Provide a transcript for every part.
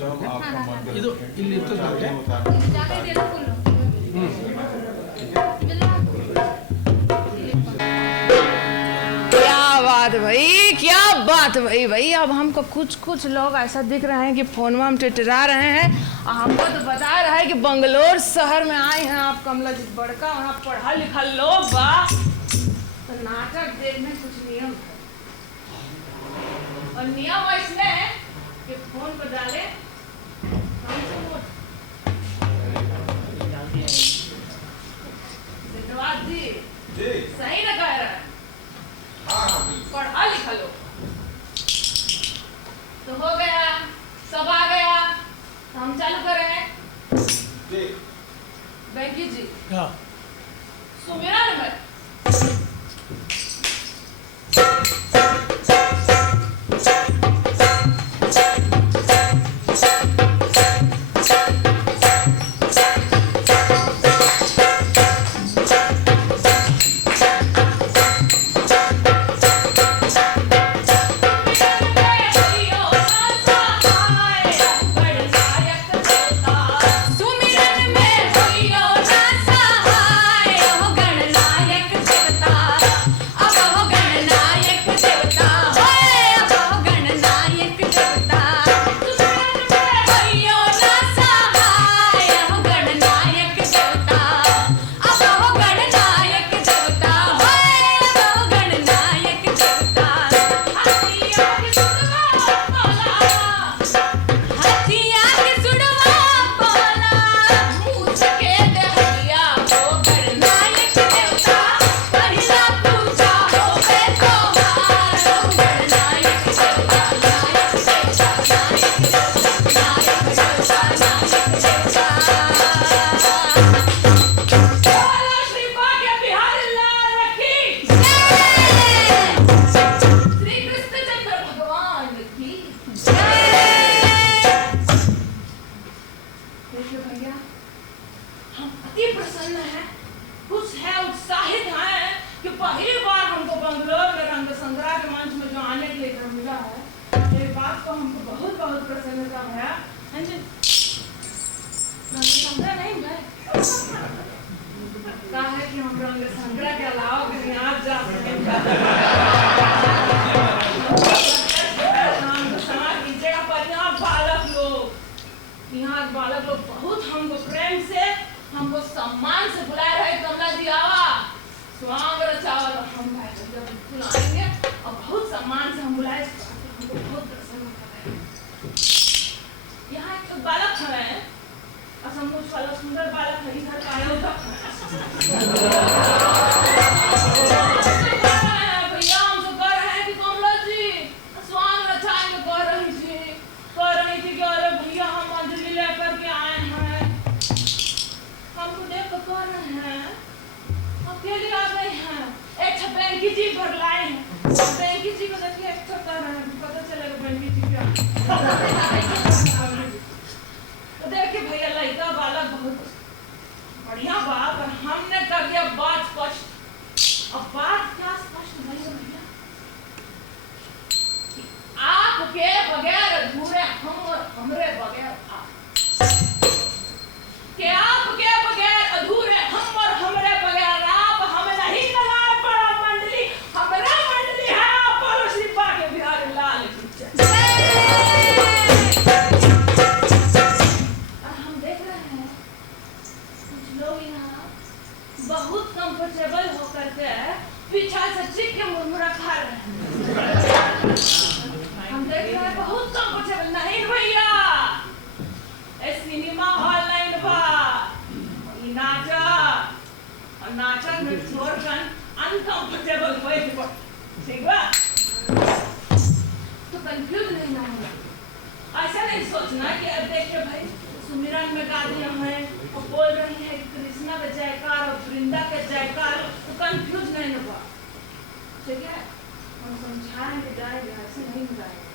जब आपका मन करे ಇದು ಇಲ್ಲಿ ಇರ್ತದೆ क्या बात भाई, क्या बात भाई। अब हमको कुछ कुछ लोग ऐसा दिख रहे हैं कि फोनवा में टिटरा रहे हैं और हमको तो बता रहा है कि बंगलोर शहर में आए हैं आप कमला जी, बड़का वहाँ पढ़ा लिखा लोग बा, तो नाटक देखने कुछ नियम है और नियम ऐसने है कि फोन पर डाले धन्यवाद जी, सही ना कह रहा है, पढ़ा लिखा लो तो हो गया, सब आ गया तो हम चालू करें। बैंकी जी सुमिरन में बालक लोग बहुत हमको प्रेम से हमको सम्मान से बुला रहे, कमला जी आवा स्वागत रचावा, तो हम जब बुलाएंगे और बहुत सम्मान से हम बुलाए, हमको बहुत प्रसन्न कर रहे हैं। यहाँ एक बालक खड़े हैं, असमूच वाला सुंदर बालक है, इधर आया उधर भैया हमसे कह रहे हैं कि कमला जी स्वांग रचाएंगे, कह रही थी कि अरे भैया हम अंजलि लेकर के आए हैं, हमको देख कर कह रहे हैं अकेले आ गए हैं, एक बैंकी जी भर लाए हैं, बैंकी जी को देखिए एक कह रहे हैं, पता चलेगा बैंकी जी क्या तो देखिए भैया लड़का बालक बहुत बढ़िया बात, और हमने कर दिया बात स्पष्ट। अब बात क्या स्पष्ट भैया, आपके बगैर अधूरे हम और हमरे बगैर आप, कि आपके बगैर अधूरे हम और हमरे बगैर आप, हमें नहीं लगाए बड़ा मंडली, हमारा मंडली है आप और शिपा के बिहार लाल की जय। और हम देख रहे हैं कुछ लोग यहाँ बहुत कंफर्टेबल होकर के पीछा से चिक के मुरमुरा खा रहे हैं, हम देख रहे हैं बहुत कंफर्टेबल नहीं भैया, सिनेमा हॉल नहीं बा, नाटक में छोड़कर अनकंफर्टेबल हुए ठीक बा, तो कंफ्यूज नहीं ना होना, ऐसा नहीं सोचना कि अब देखिए भाई सुमिरन में गा दिया है और बोल रही है कृष्णा का जयकार और वृंदा का जयकार, तो कंफ्यूज नहीं होगा, ठीक है, हम समझाएंगे गाएंगे, ऐसे नहीं गाएंगे,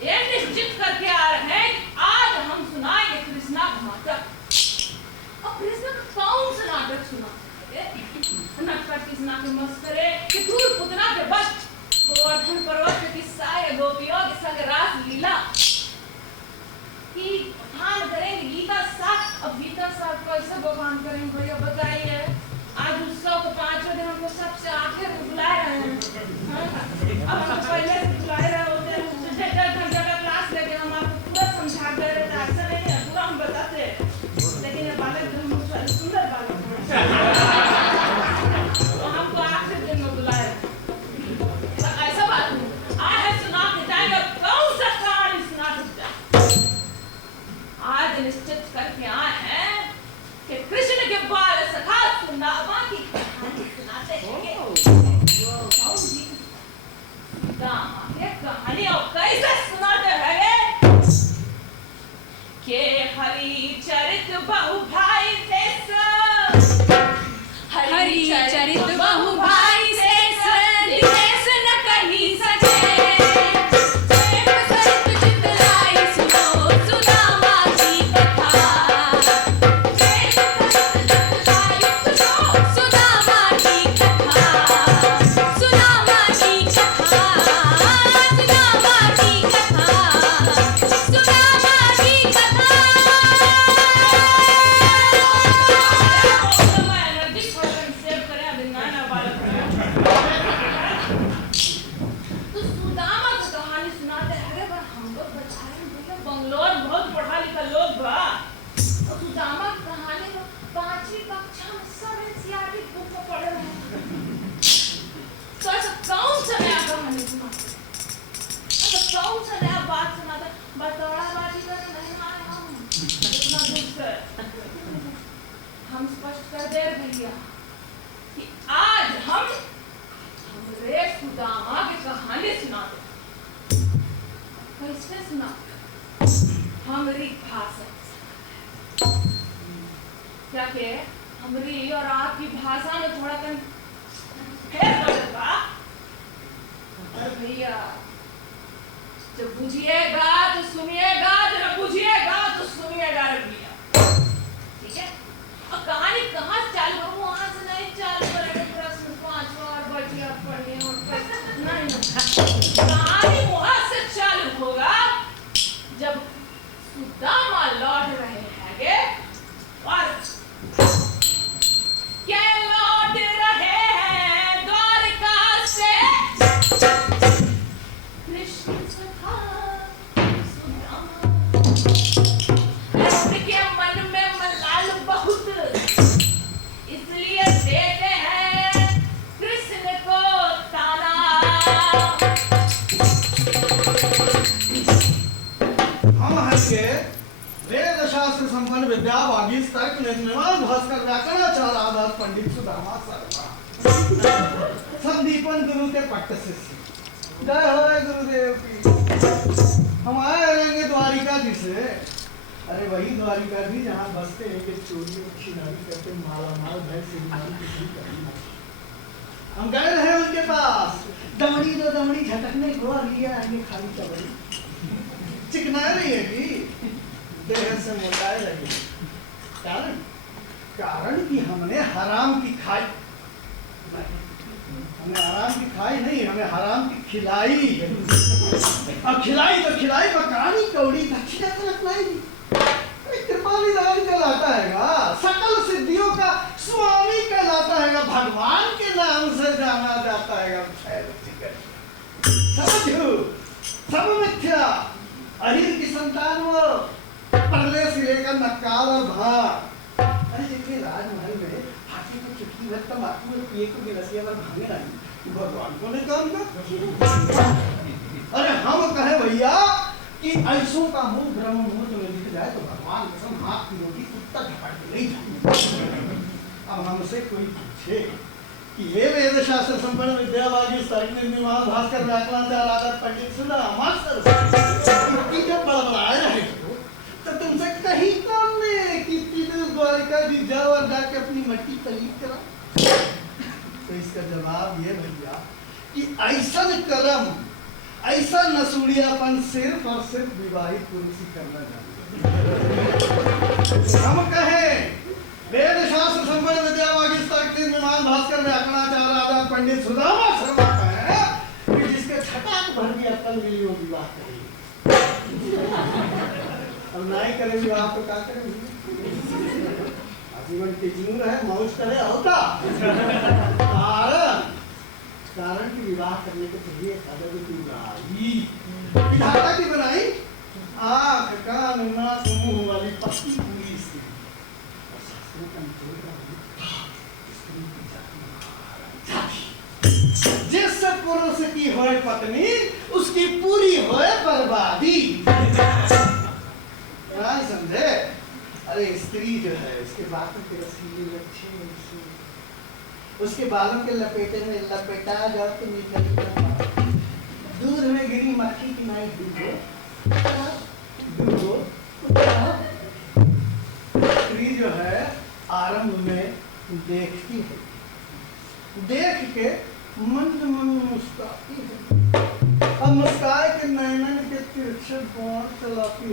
ये निश्चित करके आ रहे हैं आज हम सुनाएंगे कृष्णा का नाटक। अब कृष्णा का कौन सा नाटक सुनाएंगे? नटखट कृष्णा के मस्करे, कि दूर पुतना के बस, गोवर्धन पर्वत के किस्सा, गोपियों के संग रास लीला, बहु भाई देश हरि चरित बहु भाई शेष दिनेश न कहीं सजे प्रेम सहित चितलाई सुनो सुदामा की कथा प्रेम सहित चितलाई सुनो सुदामा की कथा सुदामा की कथा सुदामा की कथा सुदामा की कथा एनर्जी प्रोग्राम सेव करे अभी नया वाला तो सुदामा की कहानी सुनाते हैं पर हम लोग बेचारे भैया बंगलोर बहुत पढ़ा लिखा लोग बा और सुदामा की कहानी को 5वीं कक्षा में सब एनसीईआरटी बुक में पढ़े रहे तो ऐसा कौन सा नया कहानी सुनाते ऐसा कौन सा नया बात सुनाते बतौड़ा बाजी कर नहीं आए हम इतना दूर हम स्पष्ट कर दे भैया कि आज हम हमरे सुदामा की कहानी सुनाते कैसे सुनाते हमारी भाषा क्या के हमारी और आपकी भाषा में थोड़ा कन फेर पड़ता बा और भैया जब बुझिएगा तो सुनिएगा जब बुझिएगा तो सुनिएगा रे भैया ठीक है अब कहानी कहाँ से चालू हो वहाँ से नहीं चालू करेंगे प्रश्न 5 और बचिया पढ़िए और नहीं कहानी वहाँ से चालू होगा जब सुदामा लौट रहे हैंगे और क्या लौट रहे हैं द्वारका से कृष्ण सखा सुदामा कृष्ण के मन में मलाल बहुत इसलिए देते हैं कृष्ण को ताना हम हंसके वेद शास्त्र संपन्न विद्या वागीश तर्क निर्माण भास्कर व्याकरणाचार्य आदर्श पंडित सुदामा शर्मा संदीपन गुरु के पट्ट शिष्य जय हो रे गुरुदेव की। हम आए रहेंगे द्वारिकाधीश से अरे वही द्वारिकाधीश जहाँ बसते हैं कि चोरी और छिनारी करते माला माल भय श्रीमान किसी करनी हम गए रहे उनके पास दमड़ी दो दमड़ी झटकने को लिया आएंगे खाली चबड़ी चिकना रही है कि देह से मोटाए लगे कारण कारण कि हमने हराम की खाई हमने हराम की खाई नहीं हमें हराम की खिलाई अब खिलाई तो खिलाई पकानी कौड़ी दक्षिणा तो लगलाई कृपाली दान कहलाता है सकल सिद्धियों का स्वामी कहलाता है भगवान के नाम से जाना जाता है समझो सब मिथ्या अहिर की संतान वो परले से लेकर नक्काल और भाग अरे देखिए राजमहल में हाथी को चुटकी भर तंबाकू में पिए को गिलसिया पर भागे नहीं भगवान को नहीं काम का अरे हम कहे भैया कि ऐसों का मुंह ब्रह्म मुहूर्त में दिख जाए तो भगवान कसम हाथ की रोटी कुत्ता झपट के नहीं जाए अब हमसे कोई पूछे कि हे वेद शास्त्र संपन्न विद्यावागी सर्ग निर्माण भास्कर व्याकरणाचार्य आदर्श पंडित सुदामा शर्मा जब बड़बड़ाए रहे तो तुमसे कहीं कौन ने कि द्वारिका भी जाओ और जाके अपनी मट्टी तलीब करा तो इसका जवाब ये भैया कि ऐसा कर्म ऐसा नसूड़ियापन सिर्फ और सिर्फ विवाहित पुरुष ही करना चाहिए हम कहें वेद शास्त्र संपन्न विद्यावागी सर्ग निर्माण भास्कर व्याकरणाचार्य आदर्श पंडित सुदामा शर्मा कहें कि जिसके छटाक भर भी अक्ल मिली वो विवाह करेगी अब नहीं करे विवाह तो क्या करेंगे आजीवन टीचिंग है मौज करे होता कारण कि विवाह करने के पहले अलग की विधाता की बनाई आँख कान नाक मुंह वाली पत्ती पूरी स्त्री और शास्त्रों का निचोड़ जिस पुरुष की होए पत्नी उसकी पूरी होए बर्बादी समझे अरे स्त्री जो है उसके बातों के रसीले अच्छे उसके बालों के लपेटे में लपेटा जाओ तो मीठा दूध में गिरी मक्खी की नाई दूधो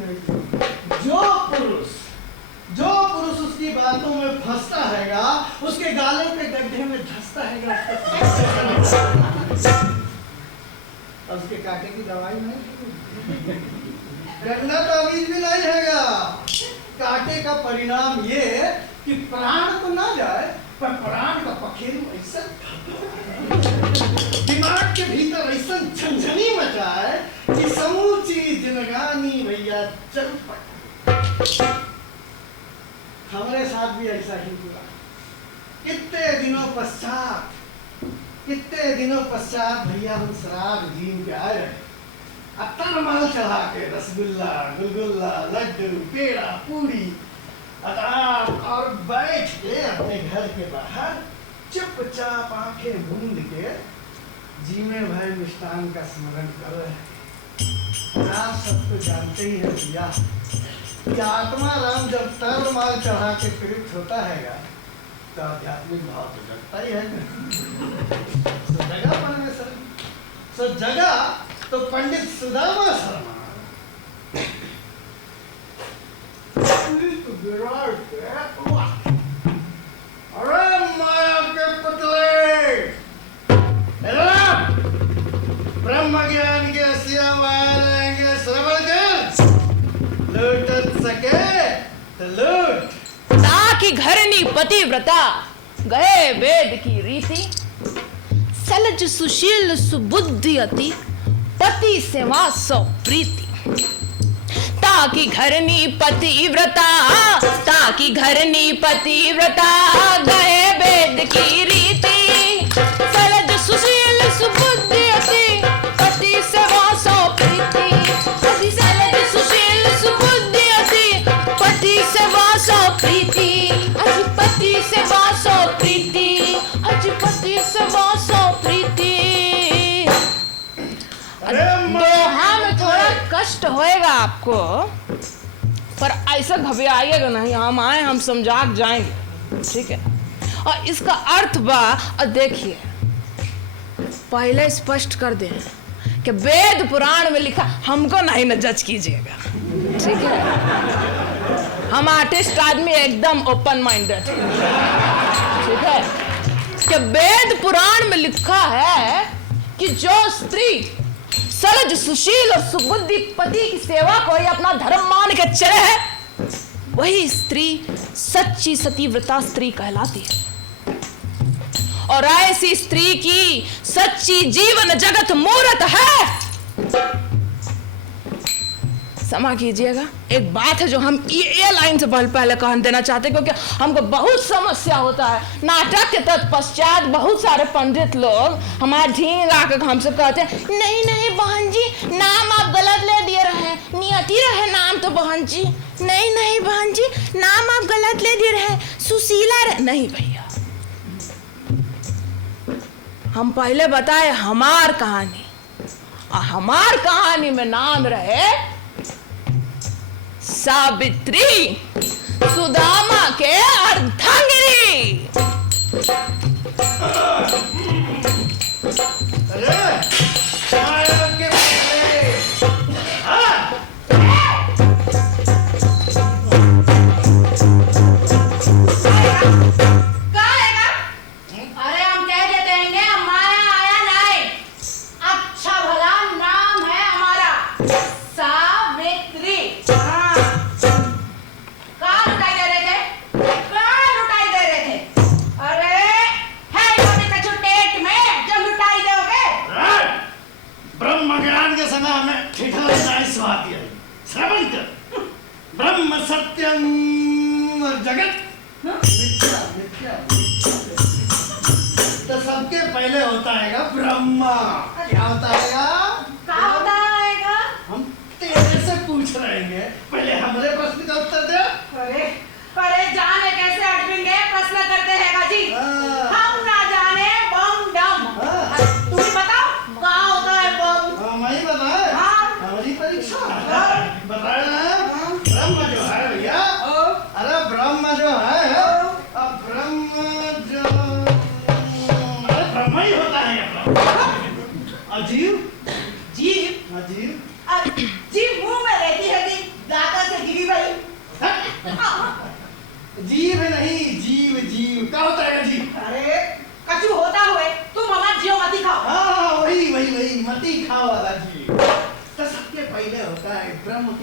जो पुरुष उसकी बातों में फंसता हैगा, उसके गालों के गड्ढे में धंसता हैगा, और उसके काटे की दवाई नहीं, गंदा तावीज भी नहीं हैगा। काटे का परिणाम ये कि प्राण तो ना जाए, पर प्राण का पखेरु ऐसा दिमाग के भीतर ऐसा झंझनी मचाए कि समूची जिंदगानी भैया चल पड़े। हमारे साथ भी ऐसा ही हुआ। कितने दिनों पश्चात भैया हम शराब जीन के आए रहे। अत्तर माल चढ़ा के रसगुल्ला, गुलगुल्ला, लड्डू, पेड़ा, पूरी, अनार, और बैठ के अपने घर के बाहर चुपचाप आंखें मूंद के जीने भर मिष्ठान का स्मरण कर रहे हैं। आप सब तो जानते ही हैं भैया कि आत्मा राम जब तर माल चढ़ा के पीड़ित होता हैगा तो आध्यात्मिक भाव तो जगता ही है। जगह परमेश्वर जगह तो पंडित सुदामा शर्मा अरे माया के पुतले, ब्रह्म ज्ञान के सिया मारेंगे श्रवण कर, लूट सके तो लूट। ताकि घरनी पतिव्रता गए वेद की रीति, सलज सुशील सुबुद्धि अति पति सेवा सौ प्रीति। ताकि घरनी पतिव्रता, ताकि घरनी पतिव्रता गए वेद की रीति, सलज सुशील सुबुद्धि अति पति सेवा सौ प्रीति। अति सलज सुशील सुबुद्धि अति पति सेवा सौ प्रीति, अधिपति सेवा सौ प्रीति, अधिपति सेवा सौ प्रीति। दोहा में थोड़ा कष्ट होएगा आपको, पर ऐसा घबराइएगा नहीं, हम आए हम समझा जाएंगे, ठीक है। और इसका अर्थ बा, और देखिए पहले स्पष्ट कर दें कि वेद पुराण में लिखा, हमको नहीं न जज कीजिएगा, ठीक है। हम आर्टिस्ट आदमी एकदम ओपन माइंडेड, ठीक है। कि वेद पुराण में लिखा है कि जो स्त्री सलज सुशील और सुबुद्धि पति की सेवा को ही अपना धर्म मान के चले है, वही स्त्री सच्ची सतीव्रता स्त्री कहलाती है। और ऐसी स्त्री की सच्ची जीवन जगत मूर्त है। क्षमा कीजिएगा, एक बात है जो हम ये लाइन से पहले कह देना चाहते हैं, क्योंकि हमको बहुत समस्या होता है। नाटक के तत्पश्चात बहुत सारे पंडित लोग हमारे ढींग आकर हमसे कहते हैं, नहीं नहीं बहन जी, नाम आप गलत ले दिए रहे, नियति रहे नाम तो बहन जी। नहीं नहीं बहन जी, नाम आप गलत ले दिए रहे, सुशीला रहे। नहीं भैया, हम पहले बताए हमार कहानी, और हमार कहानी में नाम रहे सावित्री, सुदामा के अर्धांगिनी। अरे माया के पुतले, अरे हम कह देते हैं हमारा आया नहीं, अच्छा भला नाम है हमारा सावित्री। हाँ। कहाँ लुटाई दे रहे थे? कहाँ लुटाई दे रहे थे? अरे है छोटे कछु टेट में जो लुटाई दोगे? ब्रह्म ज्ञान के समय हमें ठिठुरा नहीं स्वाद दिया। श्रवण कर, ब्रह्म सत्यम और जगत मिथ्या, मिथ्या, तो सबके पहले होता हैगा ब्रह्मा। क्या होता हैगा? क्या होता है? हम तेरे से पूछ रहे हैं, पहले हमारे प्रश्न का उत्तर दे। अरे अरे जाने कैसे अटकेंगे, प्रश्न करते हैं गाजी। हम ना जाने बम डम। तुम ही बताओ कहाँ होता है बम? मैं ही बताए। हाँ। हमारी परीक्षा बताया ना। ब्रह्म जो है भैया, अरे ब्रह्म जो है, अब ब्रह्म जो, अरे ब्रह्म ही होता है अजीब जीव अजीब जीव मुंह में रहती है कि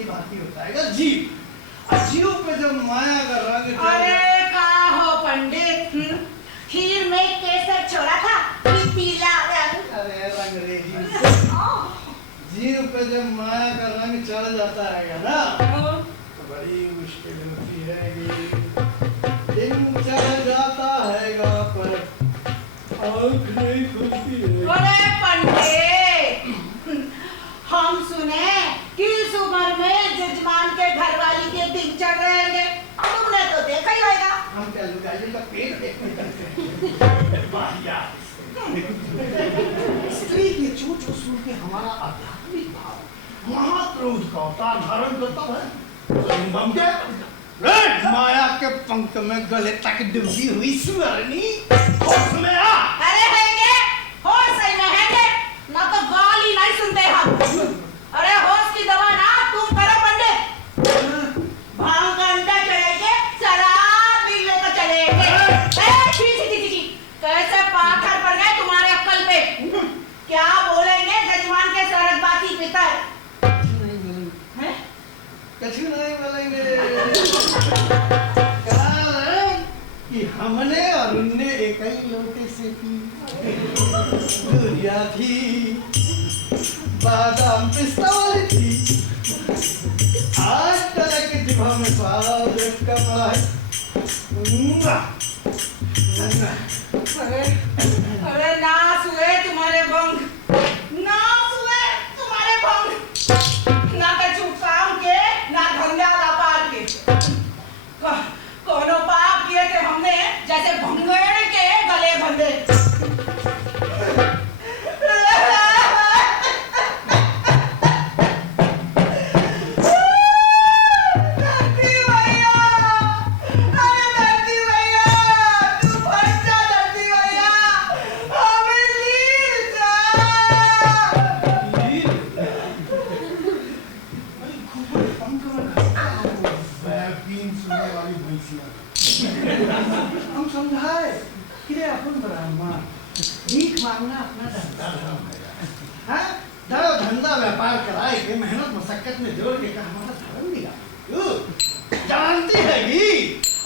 भांति भांति होता है जीव। जीव पे जब माया का रंग अरे का हो पंडित, खीर में केसर छोड़ा था कि पीला रंग? अरे रंग रे जीव पे जब माया का रंग चढ़ जाता है ना तो बड़ी मुश्किल होती है। दिन चढ़ जाता है पर आँख नहीं खुलती है। अरे पंडित, हम सुने कि इस उम्र में जजमान के घरवाली के दिन चढ़ रहेंगे, तुमने तो देखा ही होगा। हम क्या लुगाइयों का पेट देखने करते हैं। वाहियात। स्त्री के चोट को सुन के हमारा आध्यात्मिक भाव महाक्रोध का अवतार धारण करता है। माया के पंख में गले तक डूबी हुई स्वर्णी होश में आ। अरे हैंगे, होश सही में हैंगे, ना तो गाली नहीं सुनते हम। अरे होश की दवा ना तुम करो पंडित, भांग का अंडा चढ़ेंगे, शराब पी लेकर चलेंगे। छी, कैसे पाथर पड़ गए तुम्हारे अक्कल पे? क्या बोलेंगे जजमान के सरगबाती पितर? हैं? कछु नहीं बोलेंगे। कि हमने और उनने एक ही लोटे से पी। दुनिया थी बादाम पिस्ता वाली थी, आज तरह की जिभा में स्वाद का पड़ा है। अरे नास हुए तुम्हारे भंग, नास हुए तुम्हारे भंग, ना कछु काम के ना धंधा व्यापार के। कोनो पाप किए थे हमने जैसे भंगेड़ के गले बंधे। हम समझाए कि रे अपन ब्राह्मण भीख मांगना अपना धंधा धर्म है। हाँ धंधा व्यापार कराए के मेहनत मशक्कत में जोड़ के का हमारा धर्म दिया जानती है कि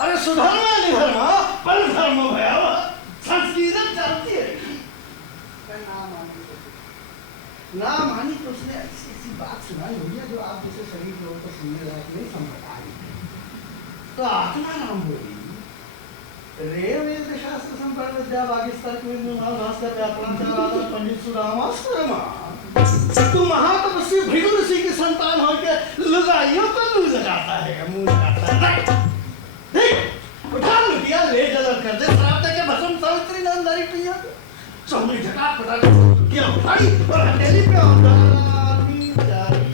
अरे सुधर्म निधर्म पर धर्म भयावह संस्कृत जानती है ना मानी तो उसने ऐसी ऐसी बात सुनाई होगी जो आप जैसे शरीर लोगों को सुनने लायक नहीं समझ आ रही। तो आत्मा नाम बोली रे वेद शास्त्र संपन्न विद्या भागिस्तर भास्कर व्याकरण चलाता पंडित सुरामास्त्रमा तू महातपस्वी भृगु ऋषि की संतान होकर लुगाइयों को लू लगाता है मुंह लगाता है। देख उठा लुटिया ले जलर कर दे शराब दे के भस्म सावित्री नंदारी पिया चौमी झटा पटा किया उठाई और हथेली पे औंधी जारी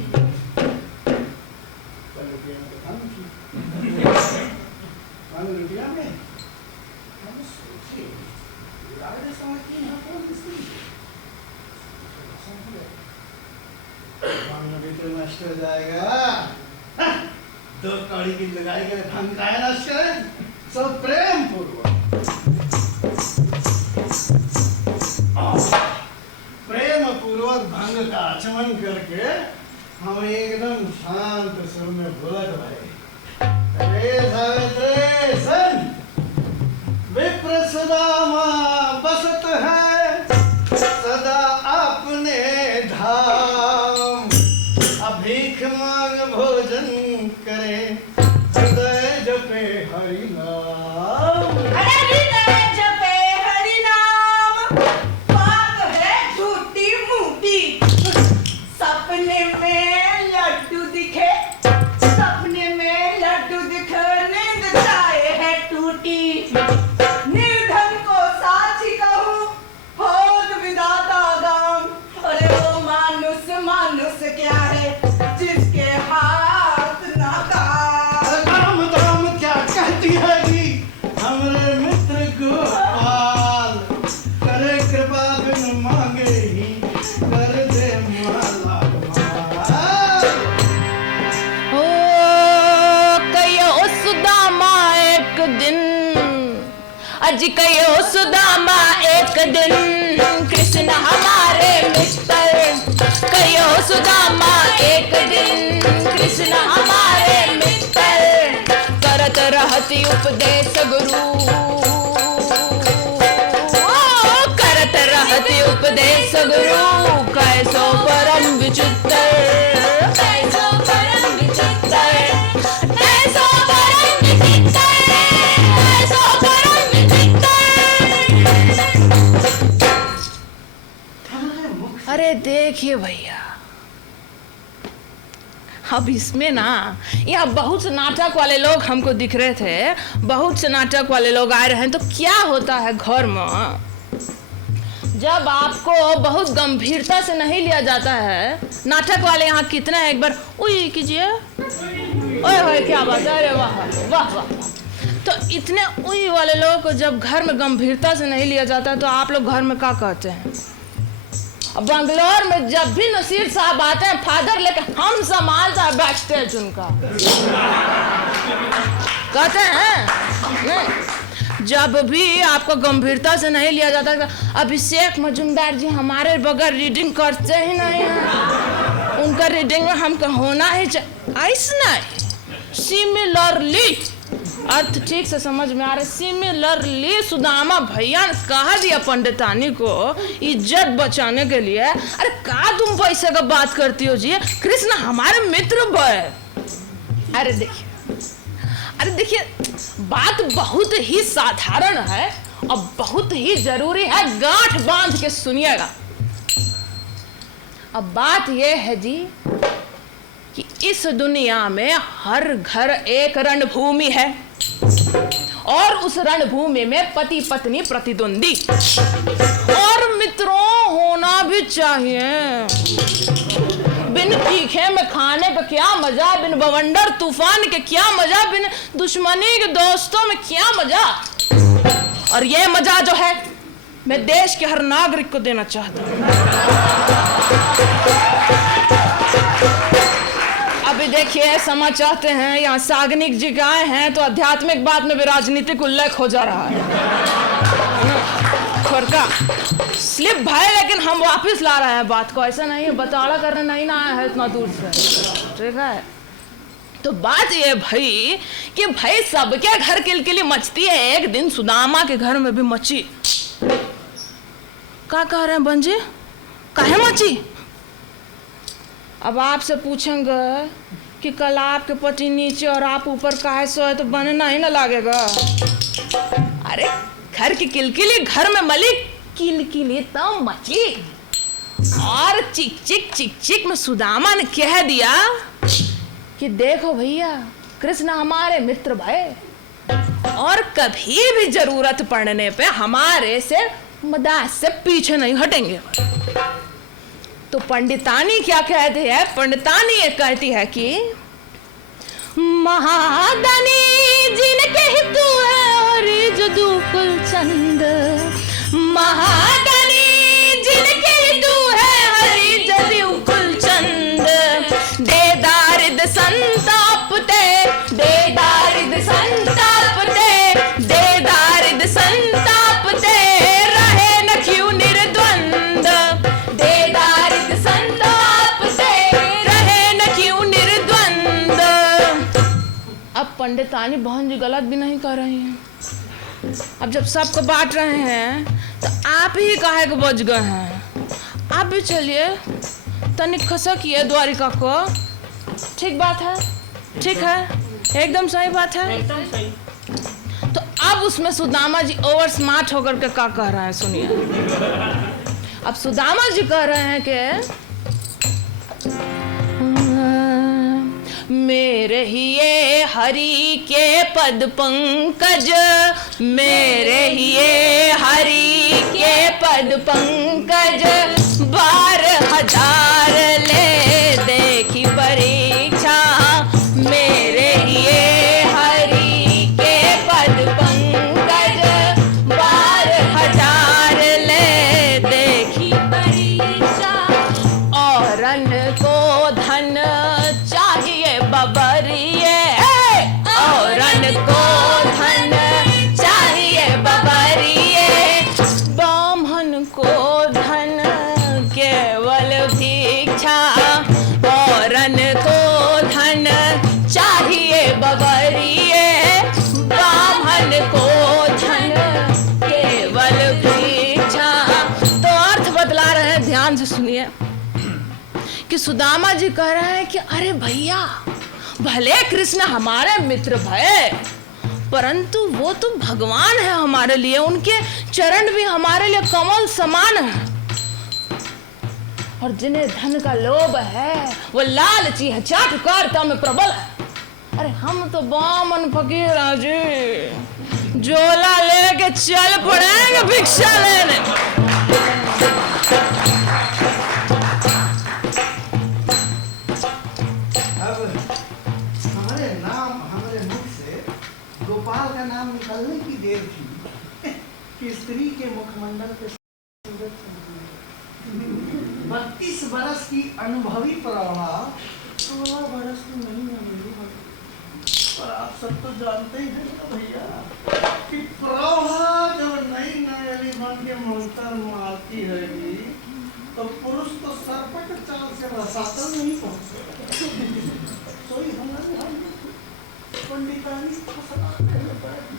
लुटिया में हम सोचे राजा समझती है कौन किसकी तो नष्ट हो जाएगा। दो कौड़ी की लगाई के भंग का नष्ट करे सब प्रेम पूर्वक भंग का आचमन करके हम एकदम शांत सुर में बोलत भाई अरे सावित्री सन विप्र सुदामा बसत है सदा अपने धाम अभीख मांग भोजन करे हृदय जपे हरि नाम। अरे हृदय जपे हरि नाम बात है झूठी मूठी। सपने में लड्डू दिखे सपने में लड्डू दिखे नींद चाहे है टूटी। निर्धन को साची कहूँ होद विधाता गाम। अरे वो मानुस मानुस क्या है जिसके हाथ ना काम। दाम दाम क्या कहती है जी हमरे मित्र गोपाल करे कृपा बिन मांगे ही कर दे माला माल। ओ कयो सुदामा एक दिन अज कयो सुदामा एक दिन कृष्ण हमारे मित्र कयो सुदामा एक दिन कृष्ण रहति उपदेश गुरु, करत रहति उपदेश गुरु, कैसो परम विचित्र, कैसो परम विचित्र, कैसो परम विचित्र, कैसो परम विचित्र। अरे देखिए भैया, अब इसमें ना यहाँ बहुत से नाटक वाले लोग हमको दिख रहे थे, बहुत से नाटक वाले लोग आए रहे हैं। तो क्या होता है घर में, जब आपको बहुत गंभीरता से नहीं लिया जाता है, नाटक वाले यहाँ कितने हैं, एक बार उई कीजिए, ओए होए क्या बात है, अरे वाह वाह वाह। तो इतने उई वाले लोगों को जब घर में गंभीरता से नहीं लिया जाता, तो आप लोग घर में क्या कहते हैं? बंगलोर में जब भी नसीर साहब आते हैं, फादर लेके हम संभालता है बैठते हैं उनका, कहते हैं नहीं। जब भी आपको गंभीरता से नहीं लिया जाता, अभिषेक मजुमदार जी हमारे बगैर रीडिंग करते ही नहीं हैं, उनका रीडिंग में हमको होना ही चाहिए। ऐसा नहीं, सिमिलरली, अर्थ ठीक से समझ में आ रहा है। सिमिलरली सुदामा भैया ने कहा दिया पंडितानी को इज्जत बचाने के लिए। अरे का तुम पैसे का बात करती हो जी, कृष्ण हमारे मित्र भय। अरे देखिए बात बहुत ही साधारण है और बहुत ही जरूरी है, गांठ बांध के सुनिएगा। अब बात यह है जी कि इस दुनिया में हर घर एक रणभूमि है और उस रणभूमि में पति पत्नी प्रतिद्वंदी और मित्रों होना भी चाहिए। बिन तीखे में खाने पे क्या मजा, बिन बवंडर तूफान के क्या मजा, बिन दुश्मनी के दोस्तों में क्या मजा। और ये मजा जो है मैं देश के हर नागरिक को देना चाहता हूँ। अभी देखिए समा चाहते हैं, यहाँ सागनिक जी गाए हैं तो आध्यात्मिक बात में भी राजनीतिक उल्लेख हो जा रहा है। का स्लिप भाई, लेकिन हम वापस ला रहे हैं बात को, ऐसा नहीं है बतौड़ा करने नहीं ना आया है इतना दूर से, ठीक है। तो बात ये भाई कि भाई सबके घर किलकिली मचती है, एक दिन सुदामा के घर में भी मची। क्या कह रहे हैं बंजी, काहे मची? अब आपसे पूछेंगे कि कल आपके पति नीचे और आप ऊपर काहे सोए तो बनना ही ना लगेगा। अरे घर की किलकिली घर में मलिक, किलकिली तो मची। और चिक चिक में सुदामा ने कह दिया कि देखो भैया कृष्ण हमारे मित्र भाई और कभी भी जरूरत पड़ने पे हमारे से मदाद से पीछे नहीं हटेंगे। तो पंडितानी क्या कहती है? पंडितानी ये कहती है कि महादानी जिनके हितु है और जदू कुल चंद, महादानी जिनके हितु है हरि जदू कुल चंद, दे दारिद संतापते, दे दारिद संतापते, दे दारिद संतापते, रहे न क्यों निर्द्वंद, दे दारिद संतापते, रहे न क्यों निर्द्वंद। अब पंडितानी बहन जी गलत भी नहीं कर रही हैं। अब जब सबको बांट रहे हैं तो आप ही काहे को बच गए हैं? आप भी चलिए तनिक खसकिए द्वारिका को। ठीक बात है, ठीक है, एकदम सही बात है, एकदम सही। तो अब उसमें सुदामा जी ओवर स्मार्ट होकर के क्या कह रहे हैं सुनिए। अब सुदामा जी कह रहे हैं कि मेरे ही ये हरि के पद पंकज, मेरे ही ये हरि के पद पंकज, 12,000 ले देखी परीक्षा, मेरे ही ये हरि के पद पंकज, 12,000 ले देखी परीक्षा। औरन को धन चाहिए बबरिए, औरन को धन चाहिए बबरिए, ब्राह्मण को धन केवल भी सुदामा जी कह रहे हैं कि अरे भैया, भले कृष्ण हमारे मित्र भय, परंतु वो तो भगवान है हमारे लिए, उनके चरण भी हमारे लिए कमल समान है। और जिन्हें धन का लोभ है वो लालची है, चाटुकारिता में प्रबल है। अरे हम तो बामन फकीर हैं जी, झोला लेके चल पड़ेंगे भिक्षा लेने। अब हमारे मुख से गोपाल का नाम निकलने की देर थी कि स्त्री के मुखमंडल पे 32 बरस की अनुभवी प्रौढ़ा 16 बरस की नहीं है मेरी भाई। पर आप सब तो जानते ही हैं ना भैया कि प्रौढ़ा जब नई नई बन के मंत्र मारती रहेगी तो पुरुष तो सरपट चाल से रसातल नहीं पहुंचेगा। तो ही हमारे पंडितानी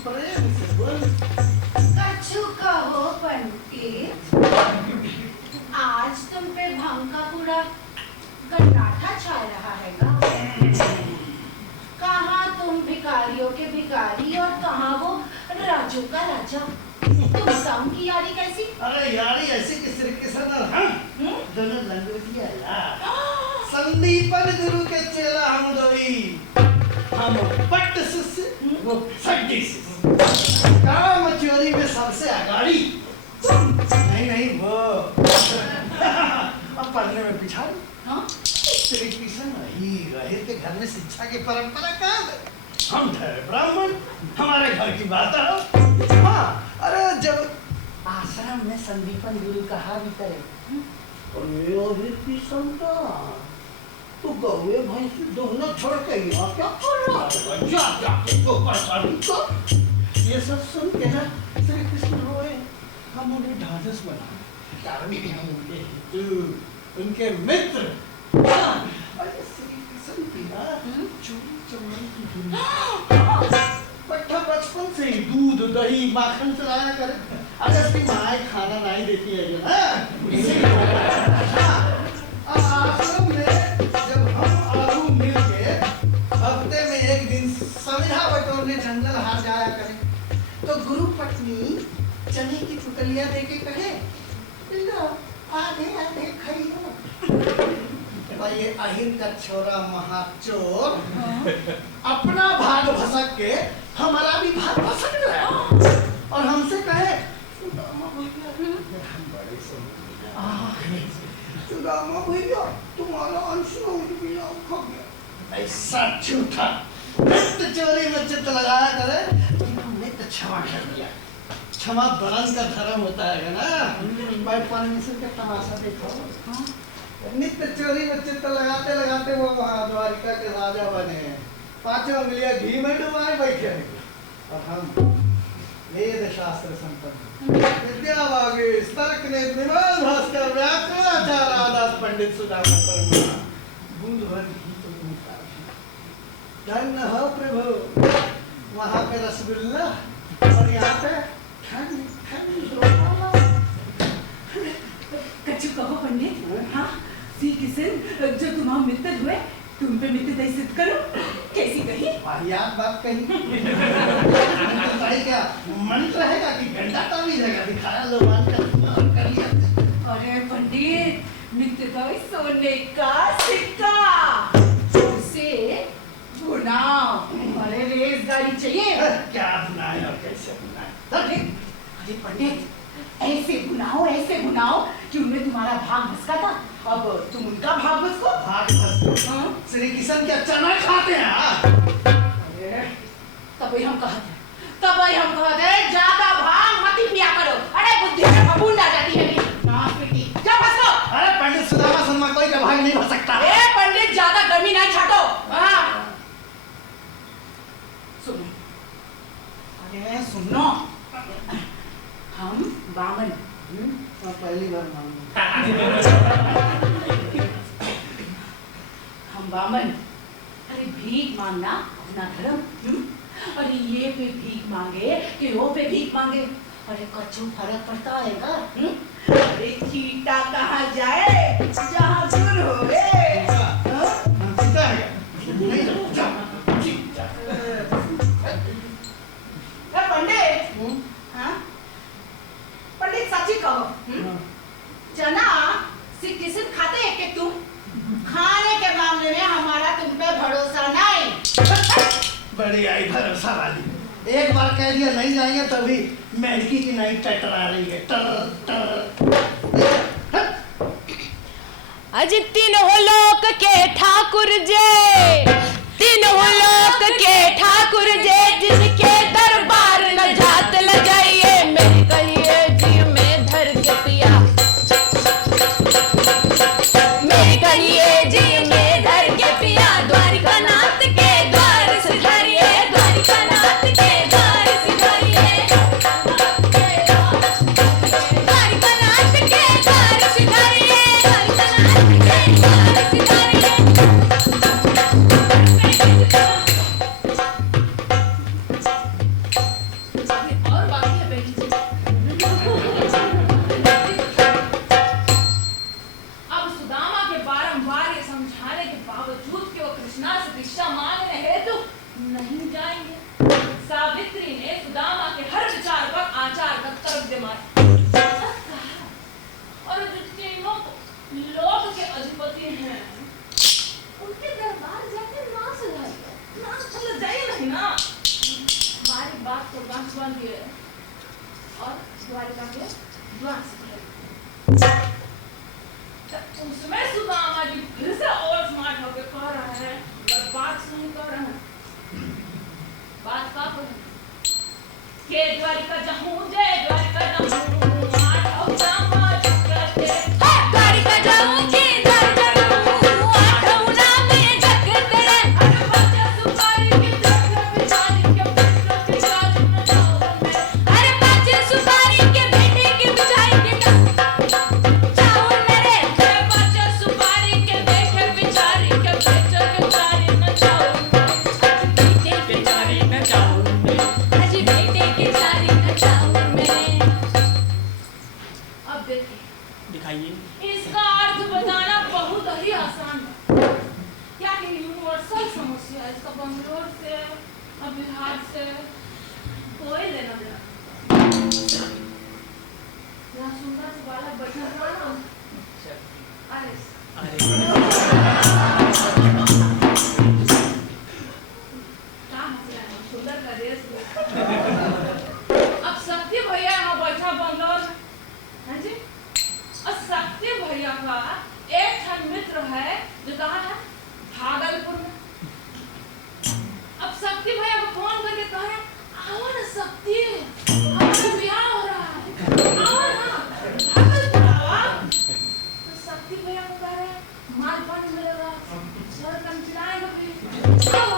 प्रेम से बोल कछु कहो पंडित, आज तुम पे भांग का पूरा गन्नाटा छा रहा है ना। कहाँ तुम भिखारियों के भिखारी और कहाँ वो राजू का राजा। तुम सम की यारी कैसी? अरे यारी ऐसी कि श्री कृष्ण और हम दोनों लंगोटिया यार, संदीपन गुरु के चेला हम दोई, हम पट्ट शिष्य वो सड्डी शिष्य, काम चोरी में सबसे आगाड़ी। नहीं वो अब पढ़ने में पिछाड़ी। हाँ? श्री कृष्ण रही के घर में शिक्षा की परंपरा कहाँ है? हम ठहरे ब्राह्मण, हमारे घर की बात है। हाँ, अरे जब आश्रम में संदीपन गुरु कहा भी करे, अरे तो गौए भैंस दोनों छोड़ के यहाँ क्या कर रहा है? जा तो परेशानी को ये सब सुन के ना श्री कृष्ण रोए। हम उन्हें ढांढस बना, हम उनके हितू, उनके मित्र। अरे श्री कृष्ण की ना चोरी चमारी की दुनिया, पट्टा बचपन से ही दूध दही माखन चलाया करे। अरे उसकी माँ खाना नहीं देती है आश्रम में जब हम आलू मिल के हफ्ते में एक दिन समिधा बटोरने जंगल हार जाया करें तो गुरु पत्नी चने की टुकड़ियां देके कहे, लो आधे आधे खाइयो। भाई ये अहिर का छोरा महाचोर अपना भाग भसक के हमारा भी भाग भसक रहा और हमसे कहे सुदामा भैया तुम्हारा अंश खो गया। ऐसा झूठा नित्य चोरी में चित्त लगाया करे, नित्य क्षमा कर दिया। क्षमा बरन का धर्म होता है ना भाई। परमेश्वर का तमाशा देखो, नित्य चोरी में चित्त लगाते लगाते वो वहाँ द्वारिका के राजा बने, 5 उंगलियां घी में डुबाए बैठे हैं। और हम वेद शास्त्र संपन्न, विद्या वागीश तर्क नेत्र भास्कर व्याकरणाचार्य आदास पंडित सुदामा कर्मा बूंद भर घी तो मिलता है। धन्य हो प्रभु, वहाँ पे रसगुल्ला और यहाँ पे ठंड कछु कहो पंडित। हाँ, श्री कृष्ण जो तुम्हारे मित्र हुए, तुम पे मित्रता सिद्ध करो। कैसी कही? वाहियात बात कही। क्या मंत्र रहेगा कि घंटा तावीज रहेगा? दिखाया लो कर लिया। अरे पंडित, मित्रता सोने का सिक्का, उसे भुनाओ। अरे रेस गाड़ी चाहिए। क्या भुनाए और कैसे भुनाए? अरे पंडित, ऐसे भुनाओ कि उनमें तुम्हारा भाग भसका था, अब तुम उनका भाग भसको। भाग भस श्री कृष्ण क्या चना खाते हैं? अरे तभी हम कहते ज्यादा भाग मत पिया करो। अरे बुद्धि में फफूंद आ जाती है मेरी। ना बेटी, जा भसको। अरे पंडित सुदामा शर्मा कोई का भाग नहीं भस सकता। ए पंडित, ज्यादा गर्मी नहीं छाटो। हाँ सुनो, अरे सुनो, हम बामन पहली बार मालूम। हम बामन, अरे भीख मांगना अपना धर्म। अरे ये पे भीख मांगे कि वो पे भीख मांगे, अरे कछु फर्क पड़ता है का? अरे चीटा कहाँ जाए जहाँ गुरु होवे। नहीं जाओ, ठीक, जाओ। पंडित, हाँ? पंडित सच्ची कहो, चना सिर्फ किसी खाते हैं कि तुम खाने के मामले में हमारा तुम पे भरोसा नहीं। बड़ी आई भरोसा वाली, एक बार कह दिया नहीं जाएंगे तभी मेडकी की नाई टटरा रही है, टर टर। अज तीनों लोक के ठाकुर जय, तीनों लोक के ठाकुर जय, जिनके दरबार न जात ल जाइए, मेरी कहिए जी में धर के पिया, मेरी कहिए जी में धर के पिया, द्वारिका नाथ के द्वार से धरिए, द्वारिका नाथ के द्वार से धरिए, द्वारिका नाथ के द्वार से धरिए, द्वारिका नाथ के द्वार से धरिए। और बाकी है बेटी जी। अब सुदामा के बारंबार ये समझाने के बावजूद कि वो कृष्णा से भिक्षा मांगने हेतु नहीं जाएंगे, सावित्री ने सुदामा के हर विचार पर आचार का तर्क दे मारा और जो तीनों लोक के अधिपति हैं उनके दरबार जाकर ना सुधारिए, ना चल जाइए नहीं ना, हमारी बात को गांठ बांधिए और द्वारिका के द्वार से धरिए। उसमें सुदामा जी फिर से और स्मार्ट होकर कह रहा है, पर बात सुन कर रहा है, बात का के द्वारिका जाऊं जय द्वारिका जाऊं, आठों नाम जगते, द्वारिका जाऊं के द्वारिका जाऊं, आठों नाम जगते, अरे बच्चा सुपारी के द्वारिका बिचारी के बेटे बिचारी न जाऊं मैं, अरे बच्चे सुपारी के बेटे के बिचारी के जाऊं मेरे, अरे बच्चा सुपारी के बेटे बिचारी के बेटे बिचारी न जाऊं मैं, बेटे बिचारी न जाऊं मैं, अजी बेटे के जारी न जाऊं मैं। अब देखिए, दिखाइए। इसका अर्थ बताना बहुत ही आसान है, क्या कि यूनिवर्सल समस्या है, इसका बंगलोर से और बिहार से कोई लेना देना। यहाँ सुंदर से बालक बैठा हुआ है ना, अरे क्या मसला है, सुंदर का देश अब शक्ति भैया यहाँ बैठा बंगलोर में, हाँ जी, और शक्ति भैया का एक ठन मित्र है जो कहाँ है, भागलपुर में। अब शक्ति भैया को फोन करके कहे, आओ ना शक्ति, हमारा ब्याह हो रहा है, आओ ना भागलपुर आओ। तो शक्ति भैया को कह रहे, माल पानी मिलेगा, सर कम चिल्लाएंगे भी, आओ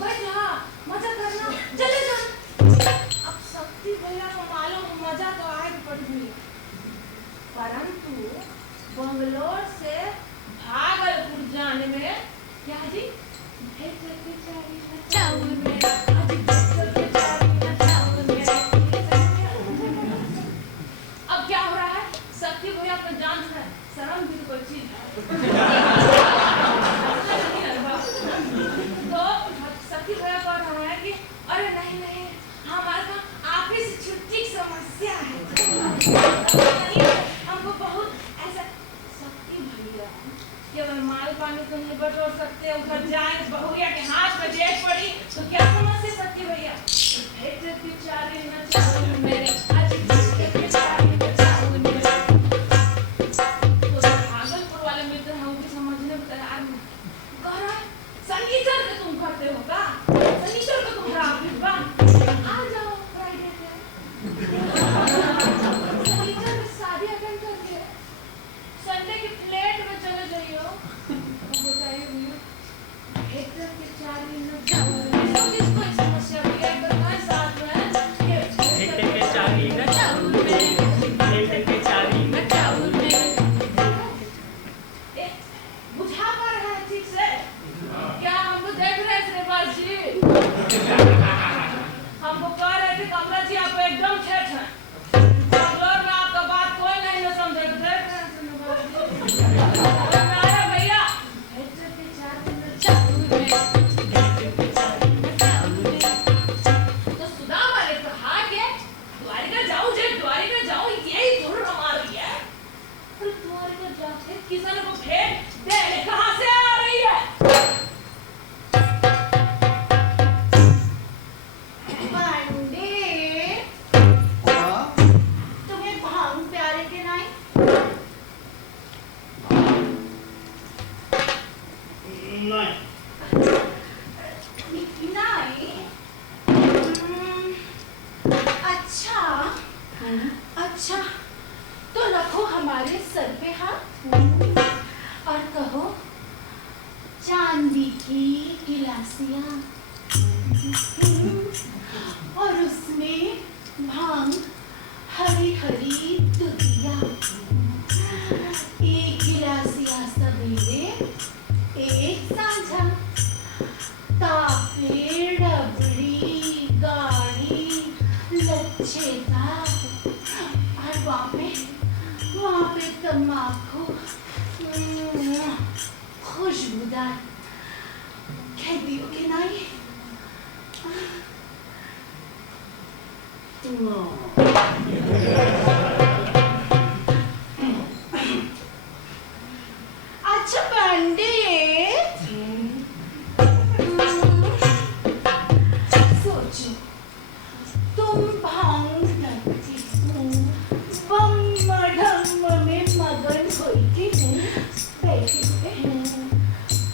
बैठ मजा करना, चले जाओ। अब शक्ति भैया को मालूम मजा तो आएगी पड़ी हुई, परंतु बंगलोर से भागलपुर जाने में क्या जी अब क्या हो रहा है, शक्ति भैया अपना जान है, शर्म भी तो कोई चीज है। तो शक्ति भैया कह रहा है कि अरे नहीं नहीं, हमारे पास ऑफिस छुट्टी की समस्या है, हमको बहुत ऐसा। शक्ति भैया केवल माल पानी तो नहीं बटोर सकते, उधर जाए बहुरिया के हाथ में जेठ पड़ी तो क्या समझते शक्ति भैया, भेटे बिचारे न जाऊं मेरे, आज भेटे बिचारे न जाऊं मेरे। तो भागलपुर वाले मित्र हैं, उनकी समझने में तैयार नहीं, कह रहा है शनिचर के तुम करते हो का, शनिचर का तुम्हारा ऑफिस बा, आ जाओ फ्राइडे के, शनिचर में शादी अटेंड करके संडे की फ्लैट में चले जाइयो, तो बताइए भैया भेटे बिचारे न जाऊं, इसको समस्या भी है, पर साथ में और उसमें भांग हरी हरी दुधिया, एक गिलासिया सवेरे एक सांझा, तापे रबड़ी गाढ़ी लच्छेदार, और वहाँ पे तम्बाकू खुशबूदार। खेती हो कि नहीं? अच्छा पंडित, सोचो तुम भांग नगती बम ढम में मगन होई के बैठे हुए,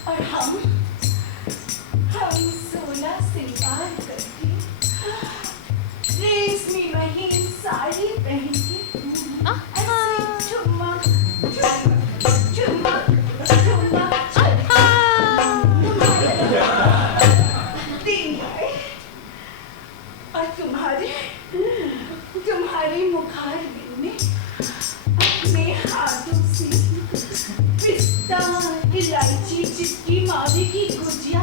और हम 16 श्रृंगार करके रेशमी महीन साड़ी पहन के ऐसे झुमक झुमक झुमक दिन आए, और तुम्हारे मुखारबिंद में अपने हाथों से पिस्ता इलायची चिक्की मावे की गुजिया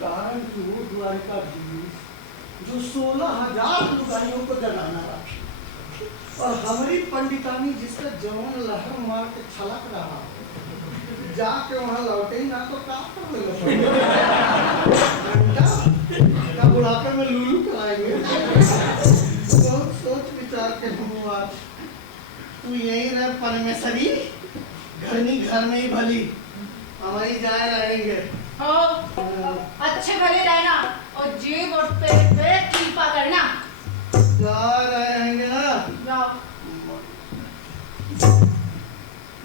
कारण वो द्वारिकाधीश जो 16,000 लुगाइयों को जगाना रखे, और हमारी पंडितानी जिसका जवान लहर मार के छलक रहा हो, जाके वहाँ लौटे ही ना तो क्या क्या बुढ़ापे में लुलू कराएंगे। बहुत सोच विचार के हुआ, तू यही रह परमेश्वरी, घर में ही भली, हमारी जाए रहेंगे। हो अच्छे भले रहना, और जेब और पेट पे कृपा करना। जा रहेंगे ना? जाओ।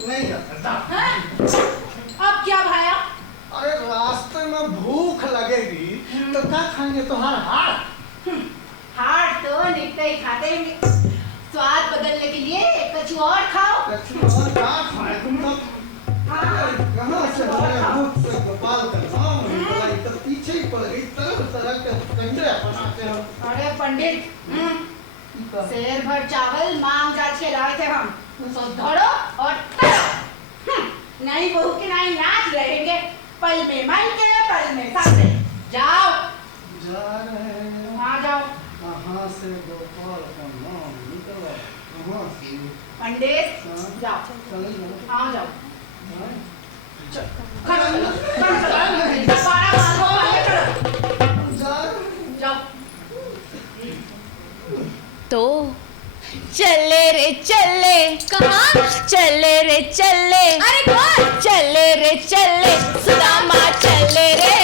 नहीं जा सकता। अब क्या भाया? अरे रास्ते में भूख लगेगी तो क्या खाएंगे? तो हार तो निकटे ही खाते हैं, स्वाद बदलने के लिए कुछ और खाओ। क्या खाए तुम लोग? कहाँ से गोपाल का नाम तो पीछे ही पड़ गई, तरह के कंजरे बनाते हैं। अरे पंडित, शेर भर चावल मांग जांच के लाए थे हम, तो धड़ो और तड़ो। नहीं बहू के नहीं नाच रहेंगे, पल में मन के पल में सामने। जाओ। जा रहे हैं। हाँ जाओ। कहाँ से गोपाल का नाम निकला? कहाँ से? पंडित जाओ। चले जाओ। हाँ जाओ। तो चले रे चले, कहाँ? चले रे चले, अरे कौन? चले रे चले, सुदामा चले रे,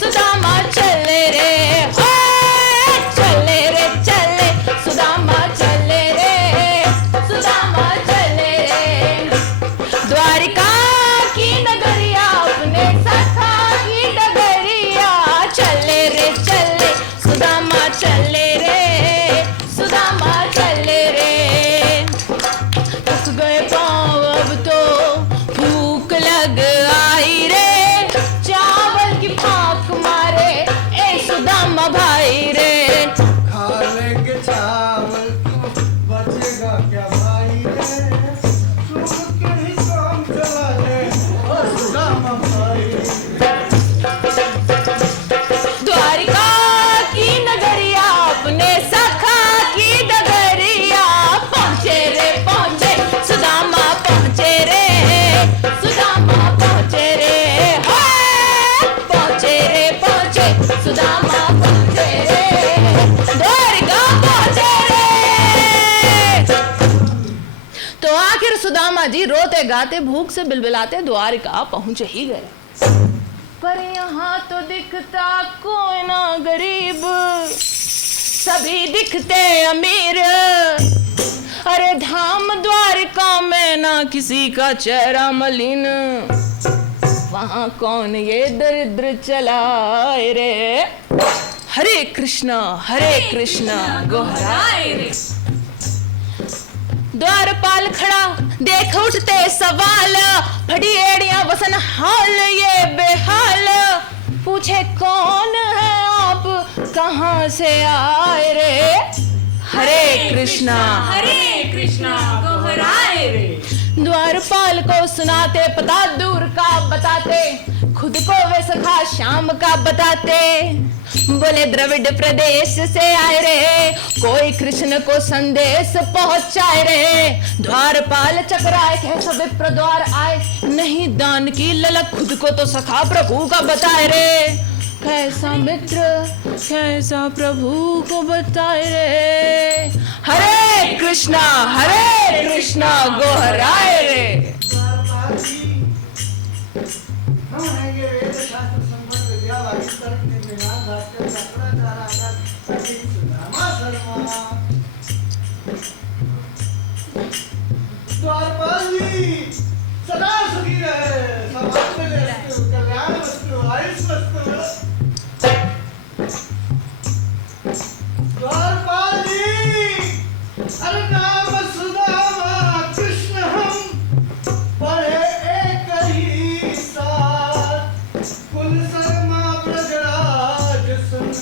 सुदामा चले रे, चले रे चले, सुदामा चले रे, सुदामा चले रे, द्वारिका की नगरिया अपने सखा की डगरिया, चले रे चले, सुदामा चले रे, सुदामा चले रे। थक गए पाँव अब तो भूख लग आई रे, सुदामा पहुंचे रे, द्वारिका पहुंचे रे। तो आखिर सुदामा जी रोते गाते भूख से बिलबिलाते द्वारिका पहुंच ही गए। पर यहाँ तो दिखता कोई ना गरीब, सभी दिखते अमीर। अरे धाम द्वारिका में ना किसी का चेहरा मलिन, वहां कौन ये दरिद्र चलाए रे। हरे कृष्णा गोहराए रे। द्वारपाल खड़ा देख उठते सवाल, फटी एड़ियां वसन हाल ये बेहाल। पूछे कौन है आप, कहां से आए रे। हरे कृष्णा गोहराए रे। द्वारपाल को सुनाते पता दूर का बताते, खुद को वे सखा श्याम का बताते। बोले द्रविड़ प्रदेश से आए रे, कोई कृष्ण को संदेश पहुंचाए रे। द्वारपाल चकराए कैसा विप्र द्वार आए, नहीं दान की ललक खुद को तो सखा प्रभु का बताए रे। कैसा मित्र कैसा प्रभु को बताए रे। हरे कृष्णा गोहराए रे। द्वारपाल जी, हम हैं ये वेद शास्त्र संपन्न विद्या वागिष्ठ तर्क निर्विवाद भास्कर शंकराचार्य आचार्य पंडित सुदामा शर्मा। द्वारपाल जी सदा सुखी रहे, समाज में वस्तु कल्याण वस्तु आयुष वस्तु। द्वारपाल जी, अरे नाम सुदामा कृष्ण हम पढ़े एक ही साथ, कुल शर्मा ब्रजराज सुन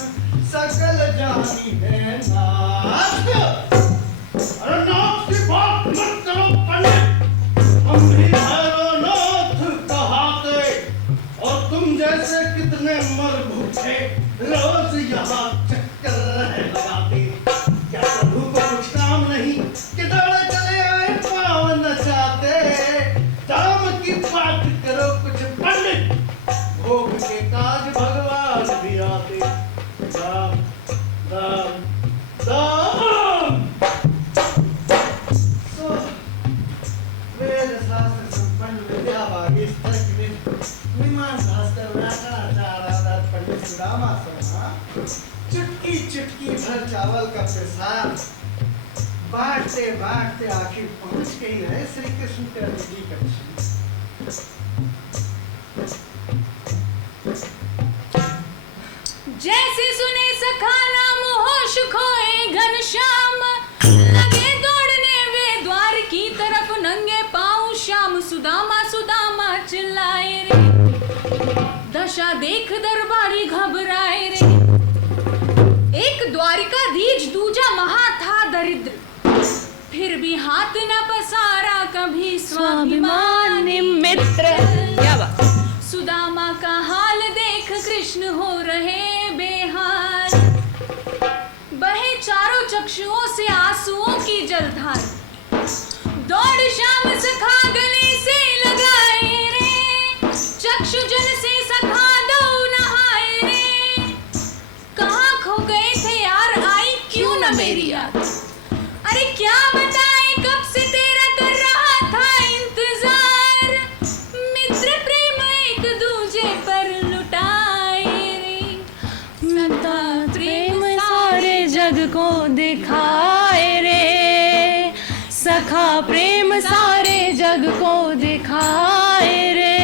सकल जानी है नाथ। अरे नाथ की बात मत करो पंडित, हम भी भैरवनाथ कहाते, और तुम जैसे कितने मर भूखे रोज यहाँ चक्कर लगाते। क्या प्रभु को कुछ काम नहीं कि दौड़े चले आए पाँव नचाते। दाम की बात करो कुछ पंडित, भोग के काज भगवान भी आते। दाम दाम दाम। तो वेद शास्त्र संपन्न विद्या वागिष्ठ तर्क मीमांसा शास्त्र व्याकरणाचार्य आचार्य पंडित सुदामा शर्मा चुटकी चुटकी भर चावल का प्रसाद बांटते बांटते आखिर पहुंच गई है श्री कृष्ण के जी का। जैसे सुने सखा नाम होश खोए घनश्याम, लगे दौड़ने वे द्वार की तरफ नंगे पांव। श्याम सुदामा चिल्लाए रे, दशा देख दरबारी घबराए रे। एक द्वारिकाधीश दूजा महा था दरिद्र, फिर भी हाथ न पसारा कभी स्वाभिमानी मित्र। क्या बात। सुदामा का हाल देख कृष्ण हो रहे बेहाल, बहे चारों चक्षुओं से आंसुओं की जलधार। दौड़ श्याम सखा गले से लगाए रे, चक्षु जल से सखा दो नहाए रे। कहाँ खो गए थे यार, आई क्यों न मेरी याद। अरे क्या बताए कब से तेरा कर रहा था इंतजार। मित्र प्रेम एक दूजे पर लुटाए रे, सदा प्रेम सारे जग को दिखाए रे। सखा प्रेम सारे जग को दिखाए रे।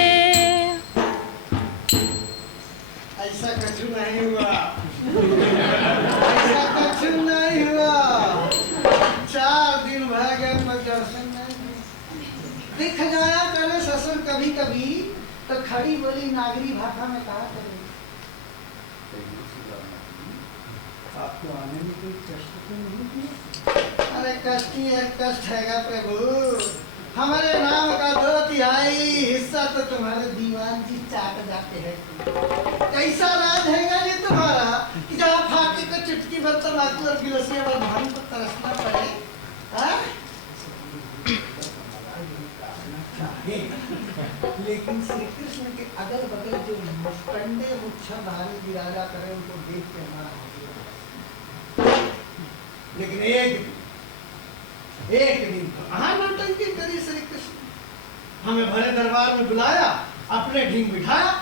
ऐसा कुछ नहीं हुआ, ऐसा कुछ नहीं हुआ। 4 दिन भर गए पर दर्शन नहीं। दिख जाया करे ससुर कभी कभी, तो खड़ी बोली नागरी भाषा में कहा करे, आपको आने में कोई कष्ट तो नहीं किया? अरे कष्ट ही एक कष्ट हैगा प्रभु, हमारे नाम का 2/3 हिस्सा तो तुम्हारे दीवान जी चाट जाते हैं। कैसा राज हैगा ये तुम्हारा कि जहाँ फाके को चुटकी भर तंबाकू और गिलसिया भर भारी को तरसना पड़े। हाँ? लेकिन श्री कृष्ण के अगल बगल जो मुस्टंडे मुख धारी विराजा करे उनको देख के हमारा हौसला बढ़े। लेकिन एक दिन कहाँ नौटंकी करी श्री कृष्ण, हमें भरे दरबार में बुलाया, अपने ढींग बिठाया,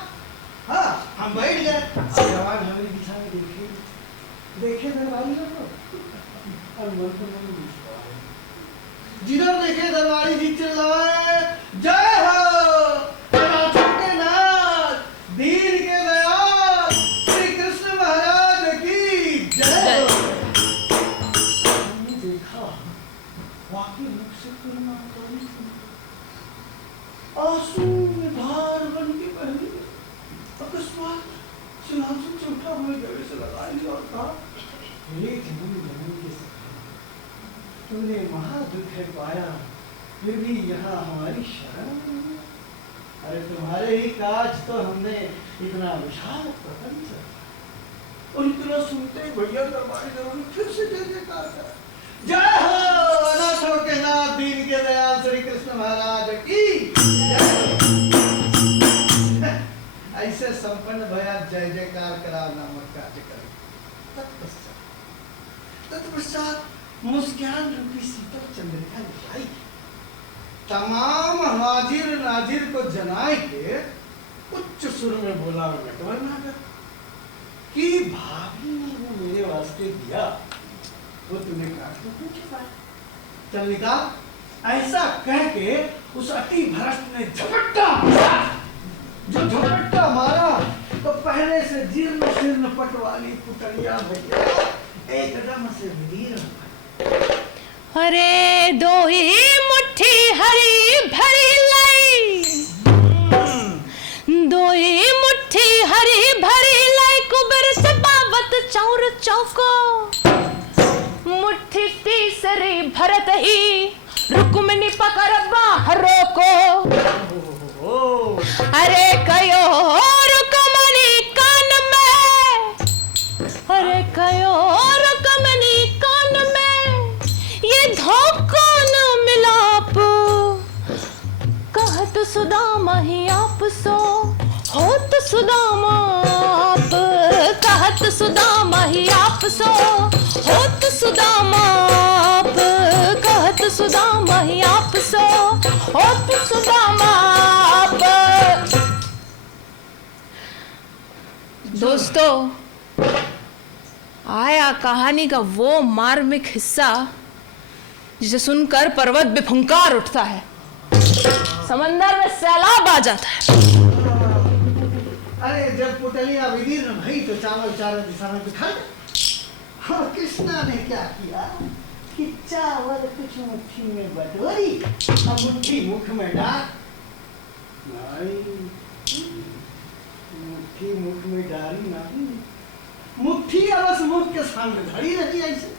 हाँ हम बैठ गए। जवान हमारी दिशा में देखे दरबारी लोग और मन को मन विश्वास, जिधर देखे दरबारी जी चिल्लाए जय हो नाथों के नाथ, दीन के दयाल श्री कृष्ण महाराज की जय हो। हमने देखा वाकई मुख से तुलना करी, आंसू में धार बन के बहने अकस्मात सिंहासन से उठा हुए गले से लगा लिया और कहा हे जन्म जन्म के सखा, तुमने महादुख है पाया फिर भी यहाँ हमारी शरण नहीं है। अरे तुम्हारे ही काज तो हमने इतना विशाल प्रपंच और इतना सुनते ही भैया दरबारी ने फिर से जय जयकार करा, जय हो अनाथों के नाथ दीन के दयाल श्री कृष्ण महाराज की जय। ऐसे संपन्न भया जय जयकार करा नामक कार्य करे। तत्पश्चात मुस्कान रूपी शीतल चंद्रिका दिखाई, तमाम हाजिर नाजिर को जनाए के उच्च सुर में बोला नटवर नागर कि भाभी ने वो मेरे वास्ते दिया वो तुम्हें काट में क्यों छुपाया, चल निकाल। ऐसा कह के उस अति भ्रष्ट ने झपट्टा मारा, जो झपट्टा मारा तो पहले से जीर्ण शीर्ण पट वाली पुतलिया भैया एकदम से वीर। अरे दो ही मुट्ठी हरी भरी लाई, दो ही मुट्ठी हरी भरी लाई, कुबर से बाबत चौर चौको, मुट्ठी तीसरी भरत ही रुक्मिणी पकड़ बाहरों को। अरे कयो रुक्मिणी कान में, अरे कयो रुक्मिणी कान में, ये धोखा न मिलाप, कहत सुदामा ही आप सो होत सुदामा आप, कहत सुदामा ही आप सो होत सुदामा आप, कहत सुदामा ही आप सो होत सुदामा आप। दोस्तों, आया कहानी का वो मार्मिक हिस्सा जिसे सुनकर पर्वत बेफुंकार उठता है, समंदर में सैलाब आ जाता है। अरे जब पुतलिया विदीर्ण भई तो चावल चारों दिशा में बिखर गए। हाँ, कृष्णा ने क्या किया कि चावल कुछ मुट्ठी में बटोरी और मुट्ठी मुख में डाल, नहीं मुट्ठी मुख में डाली नहीं, मुट्ठी बस मुख के सामने धड़ी रहती ऐसे।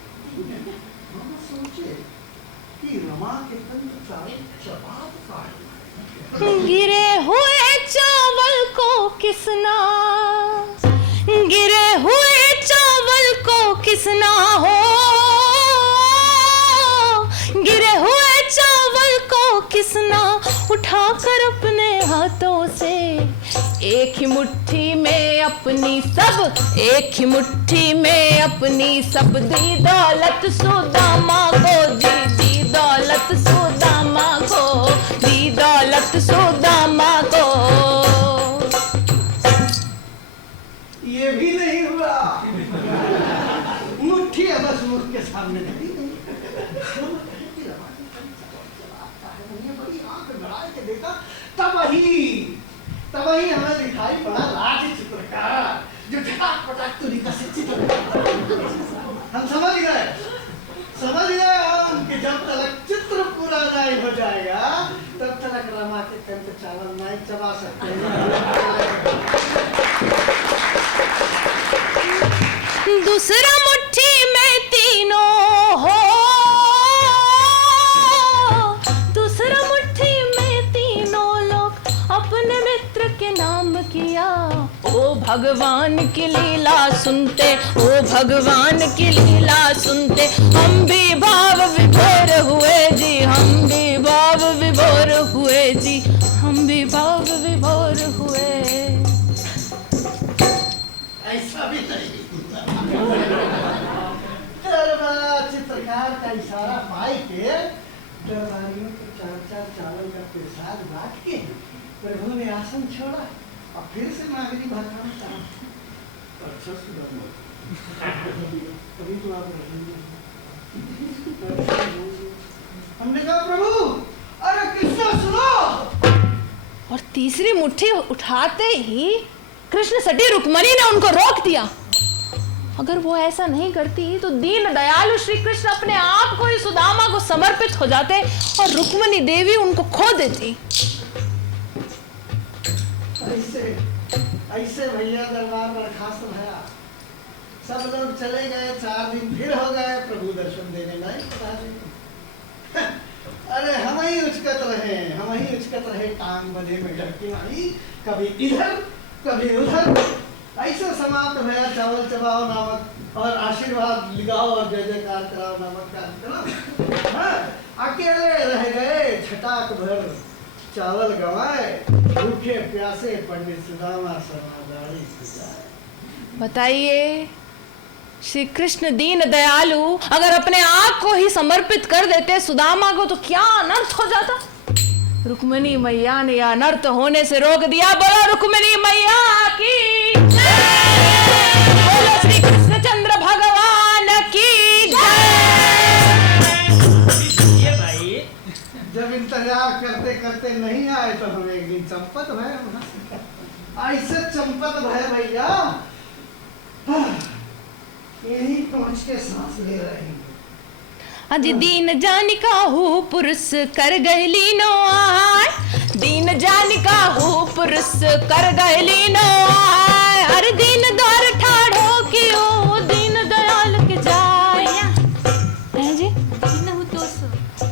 हम सोचे कि रमा के तंत्र चावल चबात काट, गिरे हुए चावल को किसना, गिरे हुए चावल को किसना हो, गिरे हुए चावल को किसना उठाकर अपने हाथों से, एक ही मुट्ठी में अपनी सब, एक ही मुट्ठी में अपनी सब दी दौलत सुदामा को, दी दौलत सुदामा को, दी दौलत सुदामा को। ये भी नहीं हुआ, मुट्ठी बस मुख के सामने धरी नहीं। बड़ी आंख बढ़ा के देखा, तब ही हमें दिखाई पड़ा राज चित्रकार जो झटाक पटाक तुरी का चित्र। हम समझ गए हम कि जब तक चित्र पूरा नहीं हो जाएगा तब तक रमा के कंठ चावल नहीं चबा सकते। दूसरा मुट्ठी में तीनों हो, दूसरा मुट्ठी में तीनों लोग अपने मित्र के नाम किया। ओ भगवान की लीला सुनते, ओ भगवान की लीला सुनते, हम भी भाव विभोर हुए जी, हम भी भाव विभोर हुए जी, हम भी भाव विभोर हुए। ऐसा भी नहीं। तेरे बड़ा चित्रकार का इशारा पाई के दरबारियों को 4-4 चावल का प्रसाद बांट के प्रभु ने आसन छोड़ा और फिर से नागरी भाषा में कहा, अच्छा सुदामा, कभी तो आप रहेंगे। हमने कहा प्रभु, अरे कृष्ण सुनो। और तीसरी मुट्ठी उठाते ही कृष्ण सटी रुक्मणी ने उनको रोक दिया। अगर वो ऐसा नहीं करती तो दीन दयालु श्री कृष्ण अपने आप को ही सुदामा को समर्पित हो जाते और रुक्मणी देवी उनको खो देती। ऐसे भैया दरबार बर्खास्त भया, सब लोग चले गए। 4 दिन फिर हो गए, प्रभु दर्शन देने नहीं पता नहीं। अरे हम ही उचकत रहे टांग बने में ढकी मारी, कभी इधर कभी उधर। ऐसे समाप्त भया चावल चबाओ नामक और आशीर्वाद लिगाओ और जय जयकार कराओ नामक कार्यक्रम। अकेले रह गए, छटाक भर चावल गवाए, भूखे प्यासे पंडित सुदामा समादारी सुजाए। बताइए, श्री कृष्ण दीन दयालु अगर अपने आप को ही समर्पित कर देते सुदामा को तो क्या अनर्थ हो जाता। रुक्मणी मैया ने अनर्थ होने से रोक दिया। बोलो रुक्मणी मैया की जय, बोलो श्री कृष्णचंद्र भगवान की ये भाई जब इंतजार करते करते नहीं आए तो हम एक दिन चंपत भय, ऐसे चंपत भय भैया, यही पहुंच के सांस ले रहे हैं। अज दीन जानिका हूँ पुरुष कर गए लीनो आय, दीन जानिका हूँ पुरुष कर गए लीनो आय, हर दीन द्वार ठाढ़ो की ओ दीन दयाल के जाय। हैं जी?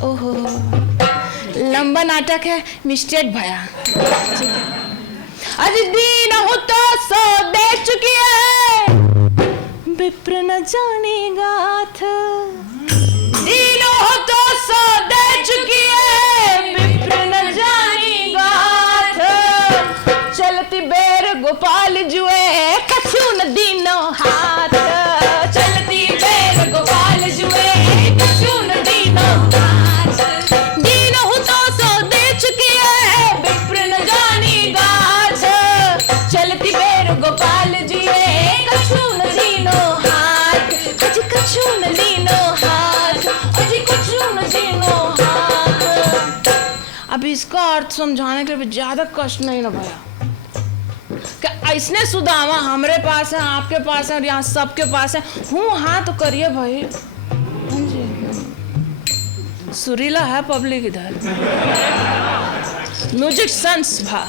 ओहो, लंबा नाटक है, मिस्टेक भया। अज दीन हूँ तो सो दे चुकी है, विप्र न जानेगा था। दीन हो तो सो दे चुकी है, विप्र न जानेगा था। चलती बेर गोपाल जुए, कछु न दीनो हाथ। चलती बेर गोपाल जुए, कछु न दीनो हाथ। दीन हो तो सो दे चुकी है, विप्र न जानेगा था। चलती बेर गोपाल जुए, कछु न दीनो हाथ। अजी कछु न दीनो हाथ, अजी कछु न दीनो हाथ। अब इसका अर्थ समझाने के लिए ज्यादा कष्ट नहीं ना भया कि ऐसने सुदामा हमारे पास है, आपके पास है और यहाँ सबके पास है। हूँ हाँ तो करिए भाई। हाँ जी, सुरीला है पब्लिक इधर, म्यूजिक सेंस भा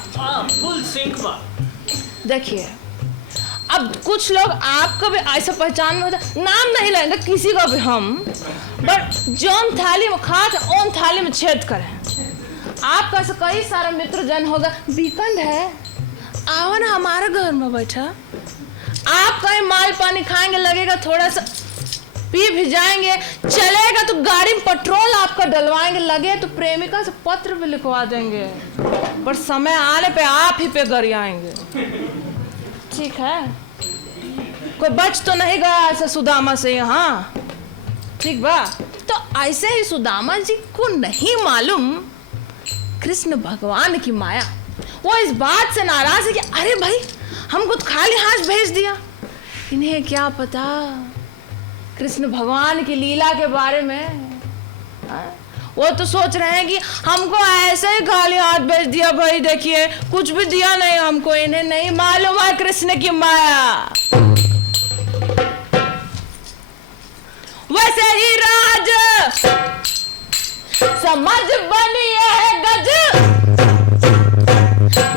फुल सिंक बा। देखिए, अब कुछ लोग आपको भी ऐसा पहचान में होता, नाम नहीं लेंगे किसी को भी हम, बट जौन थाली में खाते ओन थाली में छेद करें। आपका ऐसा कई सारा मित्र जन होगा, वीकेंड है आओ ना हमारे घर में बैठा, आप कहीं माल पानी खाएंगे, लगेगा थोड़ा सा पी भी जाएंगे, चलेगा तो गाड़ी में पेट्रोल आपका डलवाएंगे, लगे तो प्रेमिका से पत्र भी लिखवा देंगे, पर समय आने पे आप ही पे गरियाएंगे। ठीक है, कोई बच तो नहीं गया ऐसा सुदामा से यहाँ। ठीक बा, तो ऐसे ही सुदामा जी को नहीं मालूम कृष्ण भगवान की माया। वो इस बात से नाराज है कि अरे भाई हमको तो खाली हाथ भेज दिया, इन्हें क्या पता कृष्ण भगवान की लीला के बारे में। वो तो सोच रहे हैं कि हमको ऐसे ही खाली हाथ भेज दिया, भाई देखिए कुछ भी दिया नहीं हमको। इन्हें नहीं मालूम है कृष्ण की माया। वैसे ही राज समझ बनी है गज,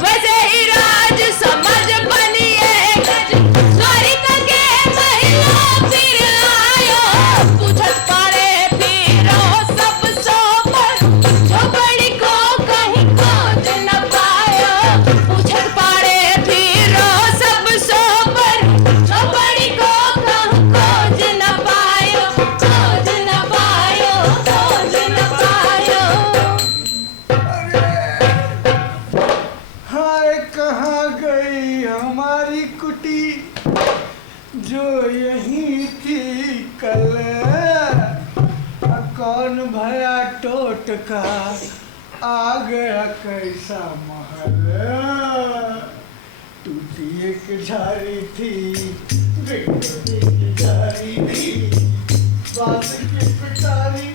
वैसे ही राज समझ बनी है गज। द्वारिका के महिला फिर आयो, पूछत पारे फिरो सब सो पर, झोपड़ी को कहीं खोज न पायो। पूछत पारे फिरो सब सो पर, झोपड़ी को कहीं खोज न पायो, खोज न पायो, खोज न पायो। जो यही थी कल, कौन भया टोटका, आ गया कैसा महल। टूटी एक झाड़ी थी, एक झाड़ी थी, बात की पिटारी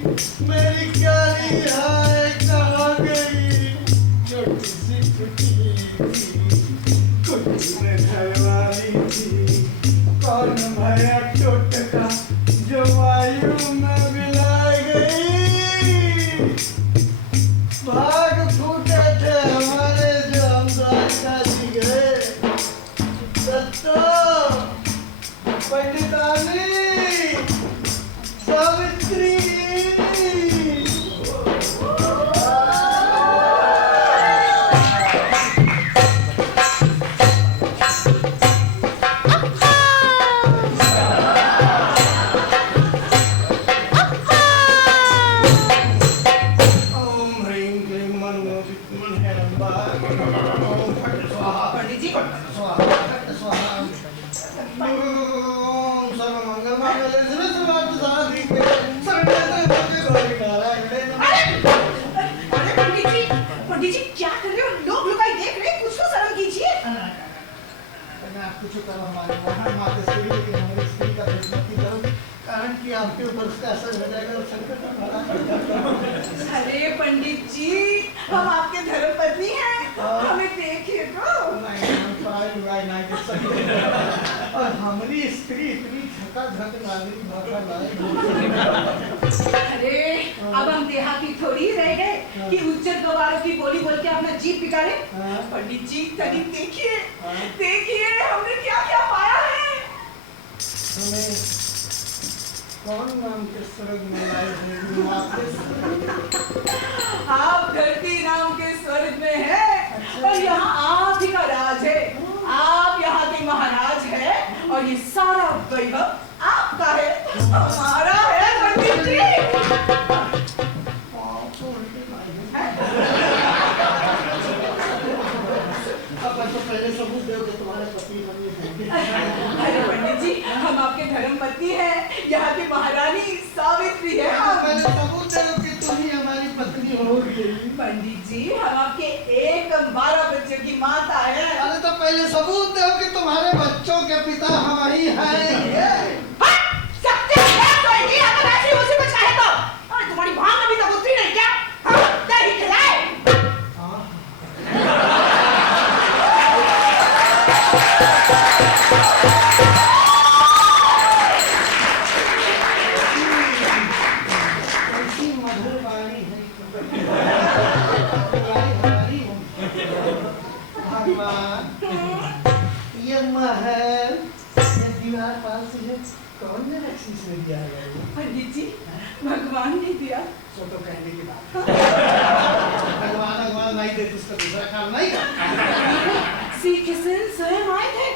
मेरी क्यारी हाय कहाँ गई। छोटी सी टूटी थी, कुछ में घरवाली थी, कौन भया टोटका, जो वायु में मिलाई गई। भाग फूटे थे हमारे जो हम द्वारका जी गए। दत्तो, पंडितानी, सावित्री। कुछ करो हमारे वहाँ माता श्री, लेकिन हमारी स्त्री का भेद मत करो, कारण कि आपके ऊपर उसका असर हो जाएगा और संकट हमारा। अरे पंडित जी, हम आपके धर्म पत्नी हैं, हमें देखिए तो। नहीं, हम पराई लुगाई नहीं देख सकते। और हमारी स्त्री इतनी झकाझक नागरी भाषा लाए। अरे अब हम देहाती थोड़ी ही रह गए कि उच्चर गवारों की बोली बोल के अपना जीभ बिगाड़े। पंडित जी तनी देखिए, देखिए हमने क्या क्या पाया है। हमें कौन नाम के स्वर्ग में लाए हैं? आप धरती नाम के स्वर्ग में है और यहाँ आप ही का राज है। आप यहाँ के महाराज है और ये सारा वैभव आपका है, हमारा है पंडित जी। पहले सबूत दो कि तुम्हारे पति बनी। अरे पंडित जी, हम आपके धर्म पत्नी हैं, यहाँ की महारानी सावित्री है। पहले सबूत दो कि तुम ही हमारी पत्नी होगी। पंडित जी, हम आपके 12 बच्चों की माता है। अरे तो पहले सबूत दो कि तुम्हारे बच्चों के पिता हम ही हैं। तुम्हारी भान अभी तक उतरी नहीं क्या? दही खिलाए। कैसी मधुर वाणी है हमारी। भगवान, ये महल, ये दीवार पास से है, कौन ने बख्शीश में दिया है? पंडित जी, भगवान ने दिया। सो तो कहने की बात। भगवान नहीं दे तो उसका दूसरा काम नहीं करता। श्री कृष्ण स्वयं आए थे,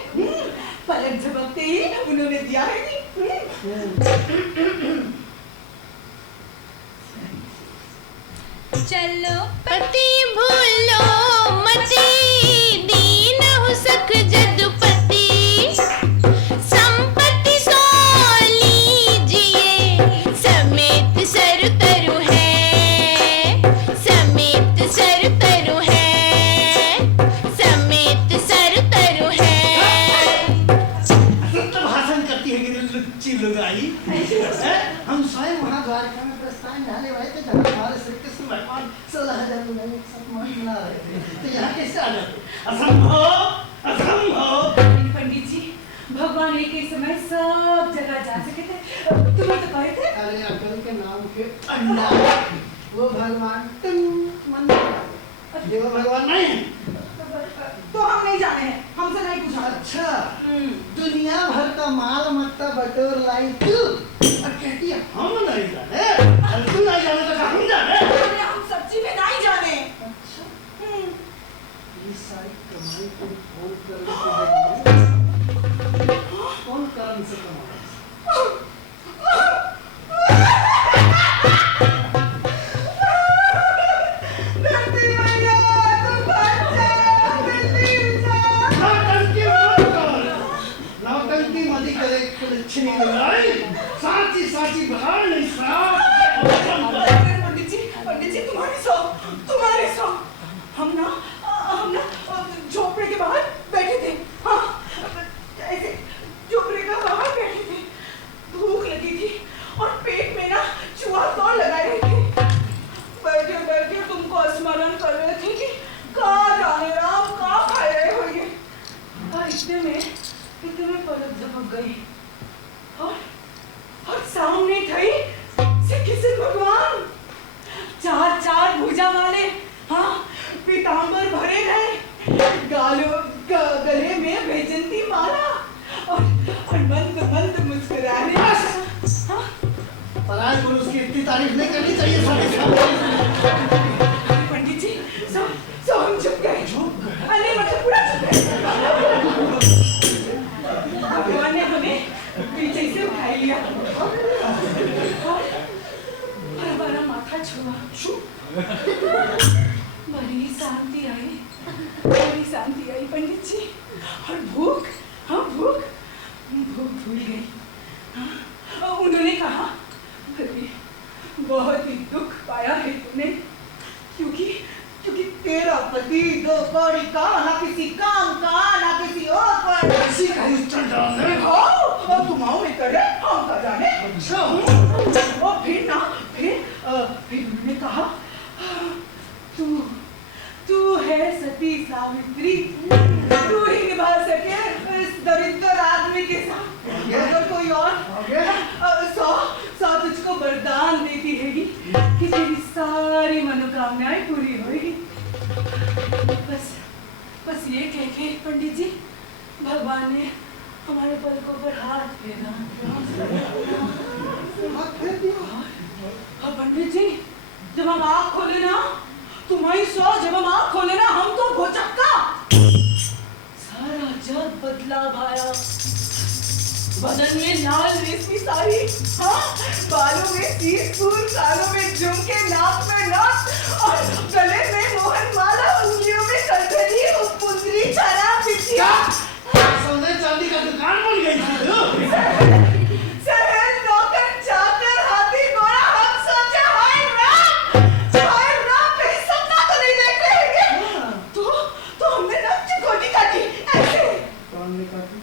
पलक झपकते ही उन्होंने दिया है चलो पति भूलो मती, दीन हो सख जदुपति, संपत्ति सो लीजिए, समेत सर तरु है, समेत सर तरु है, समेत सर तरु है। तो भाषण करती है कि लुच्ची लुगाई। हम स्वयं वहाँ द्वारका में प्रस्थान डाले हुए थे, जहाँ हमारे श्री कृष्ण भगवान 16,000 लोगों के साथ मौज मना रहे थे। तो यहाँ कैसे आ जाते? असंभव, असंभव। पंडित जी, भगवान एक ही समय सब जगह जा सके थे, तुम्हें तो कहे थे। अरे अकल के नाम के अंडा, वो भगवान देव भगवान नहीं है। तो हम नहीं जाने हैं, हमसे नहीं पूछा। अच्छा, दुनिया भर का माल मत्ता बटोर लाई तू और कहती है हम नहीं जाने। अरे तू नहीं जाने तो हम जाने। अरे हम सच्ची में नहीं जाने। अच्छा, ये सारी कमाई को कौन कारण से कमाई? नौटंकी मत कर, करे कुलच्छनी लगाई सांची सांची बाहर नहीं साफ पंडित जी तुम्हारी सौ हम ना झोपड़े के बाहर बैठे थे। हाँ ऐसे झोपड़े के बाहर बैठे थे, भूख लगी थी और पेट में ना चूहा दौड़ लगाए रहे थे। बैठे बैठे तुमको स्मरण कर रहे थे कि कहाँ जाने राम कहाँ खाए रहे होंगे। और इतने में पलक झपक गई और सामने थी श्री कृष्ण भगवान, चार भुजा वाले, हाँ पीतांबर भरे गए, गले में वैजंती माला और मंद मुस्कुराने। हाँ? पराय पुरुष की इतनी तारीफ नहीं करनी चाहिए। पंडित जी सब हम चुप गए। अरे मतलब पूरा चुप गए। भगवान ने हमें पीछे से उठा लिया और हमारा माथा छुआ। बड़ी शांति आई पंडित जी। और भूख भूल गई। हाँ? उन्होंने कहा अरे बहुत ही दुख पाया है तूने, क्योंकि तेरा पति दो कौड़ी का, ना किसी काम का ना किसी और पर ऐसी कहीं चंडाल है। और तुम आओ में करे हम का जाने। अच्छा और फिर उन्होंने कहा तू है सती सावित्री, तू ही निभा सके इस दरिद्र आदमी के साथ। अगर कोई और सौ तुझको वरदान देती है कि तेरी सारी मनोकामनाएं पूरी होगी। बस ये कह के पंडित जी भगवान ने हमारे पलकों पर हाथ फेरा। पंडित जी जब हम आँख खोले ना तुम्हारी सौ, जब हम आँख खोले ना हम तो भोचक्का। सारा जग बदला भाया, बदन में लाल रेशमी साड़ी, हाँ बालों में तीस फूल, कानों में झुमके, नाक में नथ और गले में मोहन माला, उंगलियों में कलकली, पुंजरी, छाना, बिछिया। सोने चांदी का दुकान बन गई थी। सहल नौकर चाकर हाथी घोड़ा, हम सोचे हाय राम कहीं सपना तो नहीं देख रहे हैं। तो हमने ना चिकोटी काटी ऐसे। कौन ने काटी?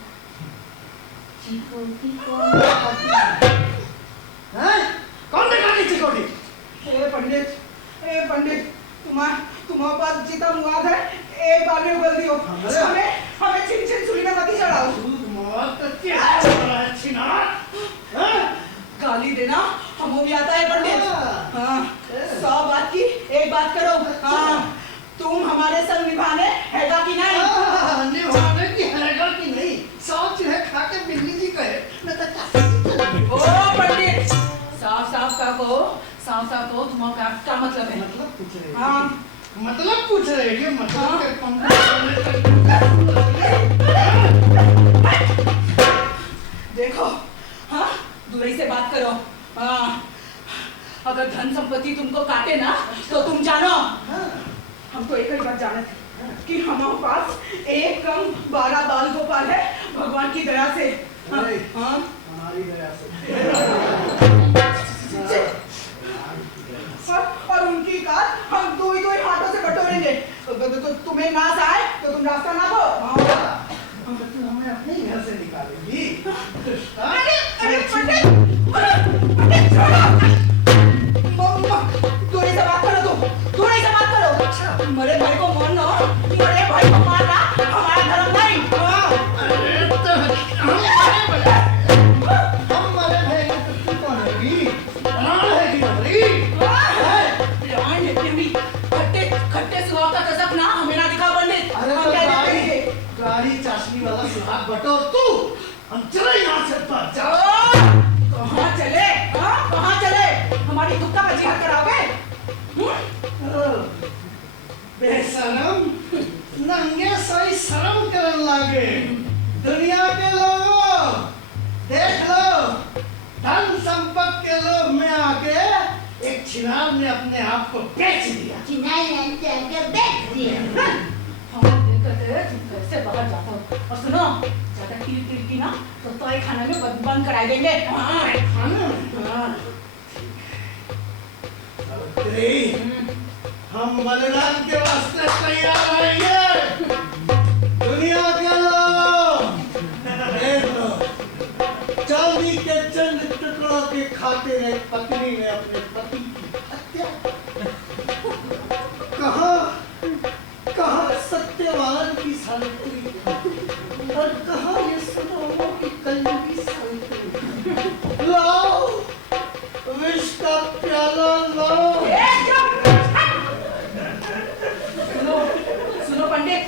चिकोटी हैं? कौन ने काटी चिकोटी? पंडित तुम्हारे पास जितना मुआद है एक बार में उगल दियो। हमें छिन सुली में मती चढ़ाओ। गाली देना हमको भी आता है पंडित। हाँ 100 बात की एक बात करो। हाँ तुम हमारे संग निभाने हैगा कि नहीं? निभाने की हैगा कि नहीं? 100 चिढ़े खा के बिल्ली जी कहे न तो ओ पंडित साफ कहो तुम्हारा क्या मतलब है? मतलब पूछ रहे। हाँ मतलब पूछ रहे हैं। मतलब के देखो, हाँ दूरी से बात करो। हाँ अगर धन संपत्ति तुमको काटे ना तो तुम जानो हम तो एक ही बात जाने थे कि हमारे पास एक कम 12 बाल गोपाल है भगवान की दया से। हाँ, हाँ? हमारी दया से। और उनकी कार हम दो ही हाथों से बटोरेंगे। तो तुम्हें नाश आए तो तुम रास्ता ना दो। हम तो हमें अपने घर से निकालेंगी। अरे पंडित छोड़ो। दूरी से बात करो तुम। मरे भाई को मारना, मरे भाई को मारना हमारा धर्म नहीं। अरे तो हम मरे भाई तो तू कौन हैगी? खट्टे सुहाग का कसक ना हमें ना दिखा पंडित। अरे हम तो क्या देखेंगे? गाड़ी चाशनी वाला सुहाग बटोर तू। हम चले यहाँ से पर जाओ। कहाँ चले? हाँ कहाँ चले? हमारी दुक्का का जिहाद कराओगे? बेशरम नंगे सही शर्म करन लागे। दुनिया के लोगों देख लो, धन संपत्ति के लोभ में आके एक छिनार ने अपने आप को बेच दिया। हम देखते हैं तुम कैसे बाहर जाते हो। और सुनो ज्यादा टीर की ना तो तोय खाना में बंद करा देंगे। हाँ हाँ हम बलिदान के वास्ते तैयार रहेंगे। दुनिया के लोग देख लो, चांदी के चंद टुकड़ों की खातिर एक पत्नी ने अपने पति की हत्या। कहाँ सत्यवान की सावित्री और कहाँ ये सुदामा की कलयुगी सावित्री। लाओ विष का प्याला लाओ। सुनो पंडित,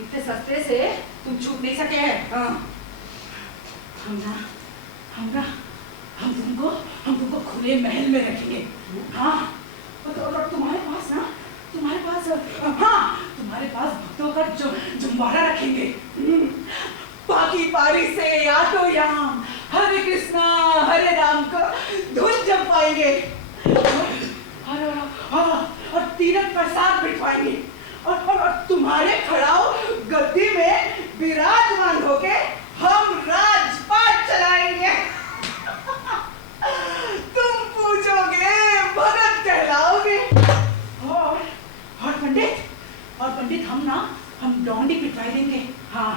इतने सस्ते से तुम छूट नहीं सके हैं। हाँ। हम तुमको खुले महल में रखेंगे। हाँ और तुम्हारे पास भक्तों का जुम्बारा रखेंगे। बाकी पारी से या तो यहाँ हरे कृष्णा हरे राम का धुन जप पाएंगे और तीरथ प्रसाद बिठवाएंगे और तुम्हारे खड़ाओ गद्दी में विराजमान होके हम राजपाट चलाएंगे। तुम पूछोगे भगत कहलाओगे। और पंडित हम डोंडी पिटवाई देंगे। हाँ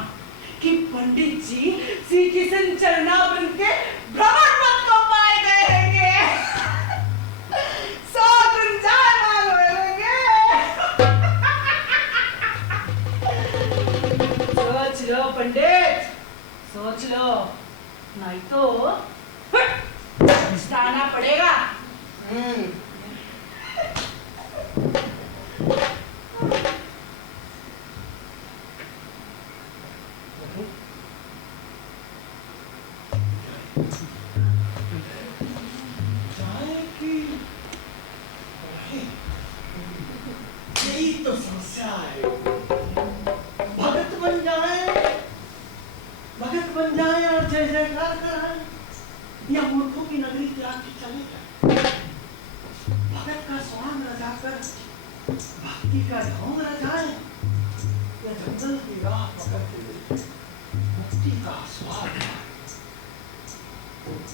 कि पंडित जी श्री किशन चरणामृत के भ्रमण पथ को पाए गए हैं। 100 गुंजायमान होएंगे। सोच लो पंडित, सोच लो, नहीं तो पछताना पड़ेगा। यही तो समस्या है। भगत बन जाए और जय जयकार कराए, या मूर्खों की नगरी त्याग के चले जाए। भगत का स्वांग रजाकर भक्ति का ढोंग रजाए, या जंगल की राह पकड़ के मुक्ति का स्वाद पाए।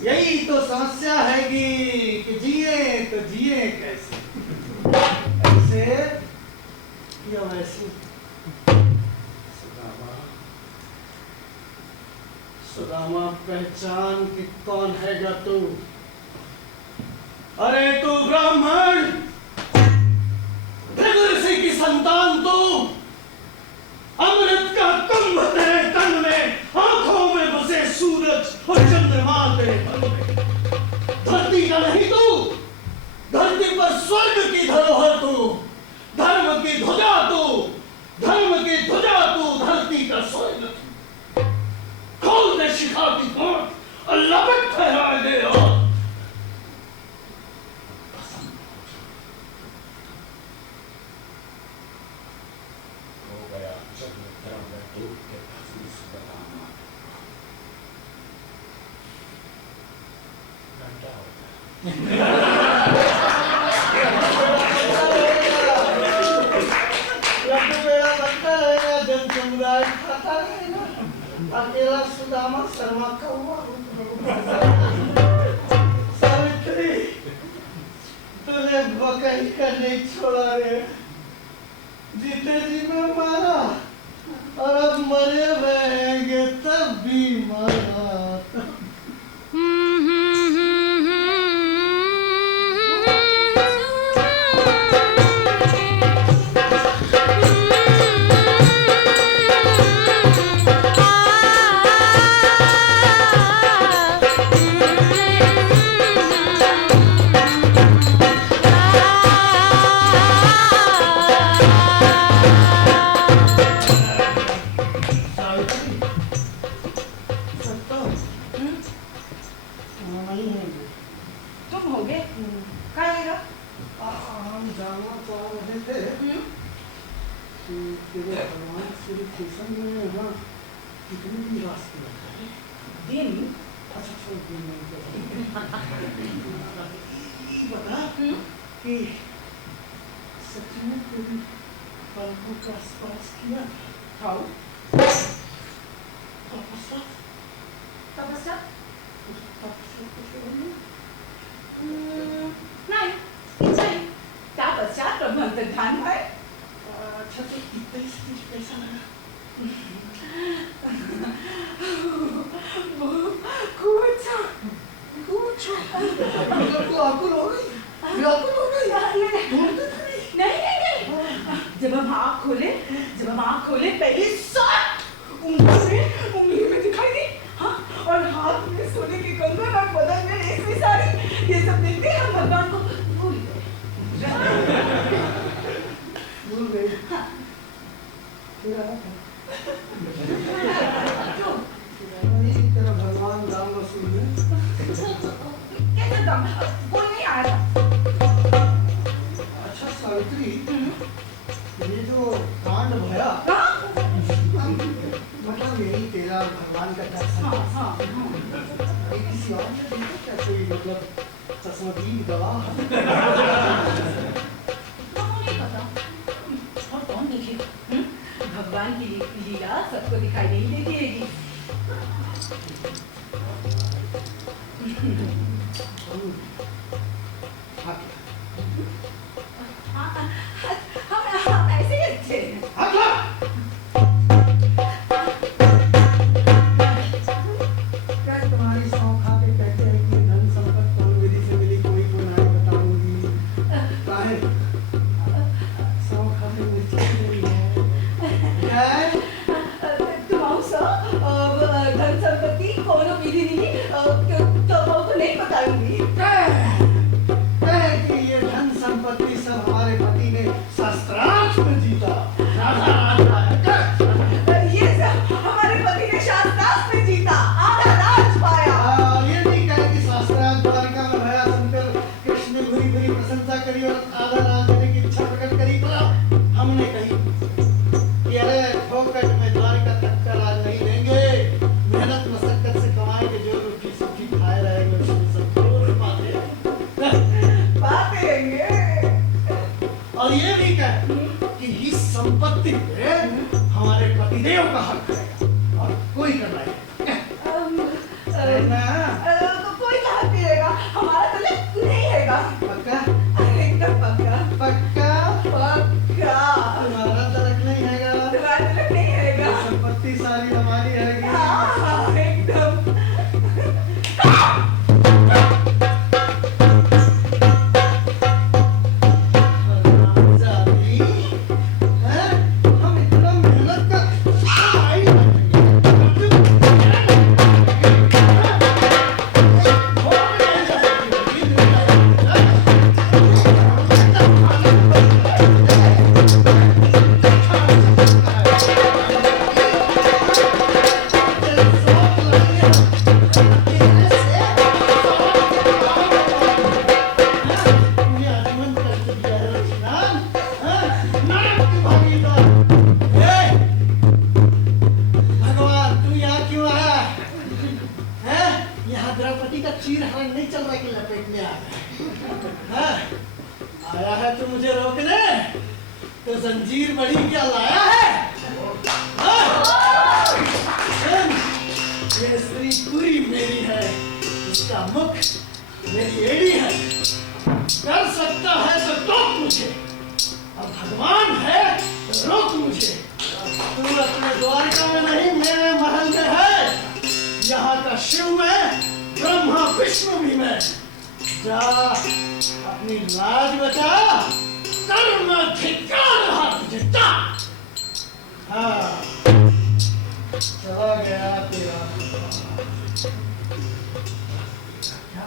यही तो समस्या है कि जिए तो जिए कैसे, ऐसे या वैसे। सुदामा पहचान कि कौन हैगा तू। अरे तू ब्राह्मण, भृगु ऋषि की संतान तू। अमृत का कुंभ तेरे तन में, आंखों में बसे सूरज और चंद्रमा तेरे तन में। धरती का नहीं तू, धरती पर स्वर्ग की धरोहर तू। धर्म की ध्वजा तू, धर्म की ध्वजा तू, धरती का स्वर्ग तू। खोल दे शिखा की गांठ और लपट फहरा दे। और हो गया जग धर्म में टूट के भस्म सुदामा। घंटा हो गया। अकेला सुदामा शर्मा का हुआ। सावित्री, तूने बकरी का नहीं छोड़ा रे। जीते जी में मारा और अब मरे रहेंगे तब भी मारा। तपस्या नाही नाही त्या पश्चात ब्रह्मांतर ध्यान है। अच्छा तो कितना स्पीच कैसा लगा? खूब अच्छा खूब अच्छा। मतलब तो आकुल हो गई, व्याकुल हो गई। नहीं जब हम आँख खोले पहले शॉट उंगली में दिखाई दी। हाँ, और हाथ में सोने के कंगन और बदन में रेशमी साड़ी, ये सब देखते हम भगवान को भूल गए। हाँ। तेरा भगवान राम रसूल है। कैसे दम कोई नहीं आया था। अच्छा सावित्री, ये जो कांड भया मतलब यही तेरा भगवान का दर्शन। हाँ किसी और ने देखा क्या कोई मतलब चश्मदीद गवाह? नहीं पता और कौन देखेगा? भगवान की लीला सबको दिखाई नहीं देती हम ऐसे ही अच्छे हैं। क्या तुम्हारी सौं खा के कहते हैं कि धन संपत्ति कौन विधि से मिली कोई को नहीं बताऊंगी? काहे? सौं खा के मिर्ची मिली है। क्या है? धन संपत्ति कौन विधि नहीं तो नहीं बताऊंगी। कहे कि ये धन संपत्ति सब हमारे पति ने शास्त्रार्थ में जीता। राजा राजा है। ये सब हमारे पति ने शास्त्रार्थ में जीता, आधा राज पाया। ये नहीं कहे कि शास्त्रार्थ द्वारिका में भया सुनकर कृष्ण ने भूरी भूरी प्रशंसा करी और आधा राज देने की इच्छा प्रकट करी। तो हमने कही कि अरे फोकट में द्वारिका तक का राज नहीं लेंगे, मेहनत मशक्कत से कमाएंगे, जो रोटी सब्जी खाए रहेंगे उसमें संतोष पाते रहेंगे। और ये भी कह कि इस संपत्ति पे हमारे पतिदेव का हक रहेगा और कोई करना तो कोई कहा पिएगा, हमारा तो नहीं हैगा। पक्का एकदम पक्का पक्का पक्का। तुम्हारा तलक नहीं हैगा, तुम्हारा तो नहीं हैगा। संपत्ति सारी हमारी रहेगी। हाँ एकदम। हम इतना मेहनत कर द्रौपदी का चीर हरण नहीं चल रहा कि लपेट में आ गया। आया है तू मुझे रोकने, तो जंजीर बड़ी क्या लाया है? ये स्त्री पूरी मेरी है, इसका मुख मेरी एड़ी है, कर सकता है तो टोक मुझे, और भगवान है तो रोक मुझे। तू अपने द्वारका में नहीं मेरे महल में है, यहाँ का शिव में, ब्रह्मा विष्णु भी में। जा अपनी लाज बचा, कर्म धिक्कार रहा तुझे। जा हाँ चला गया तेरा क्या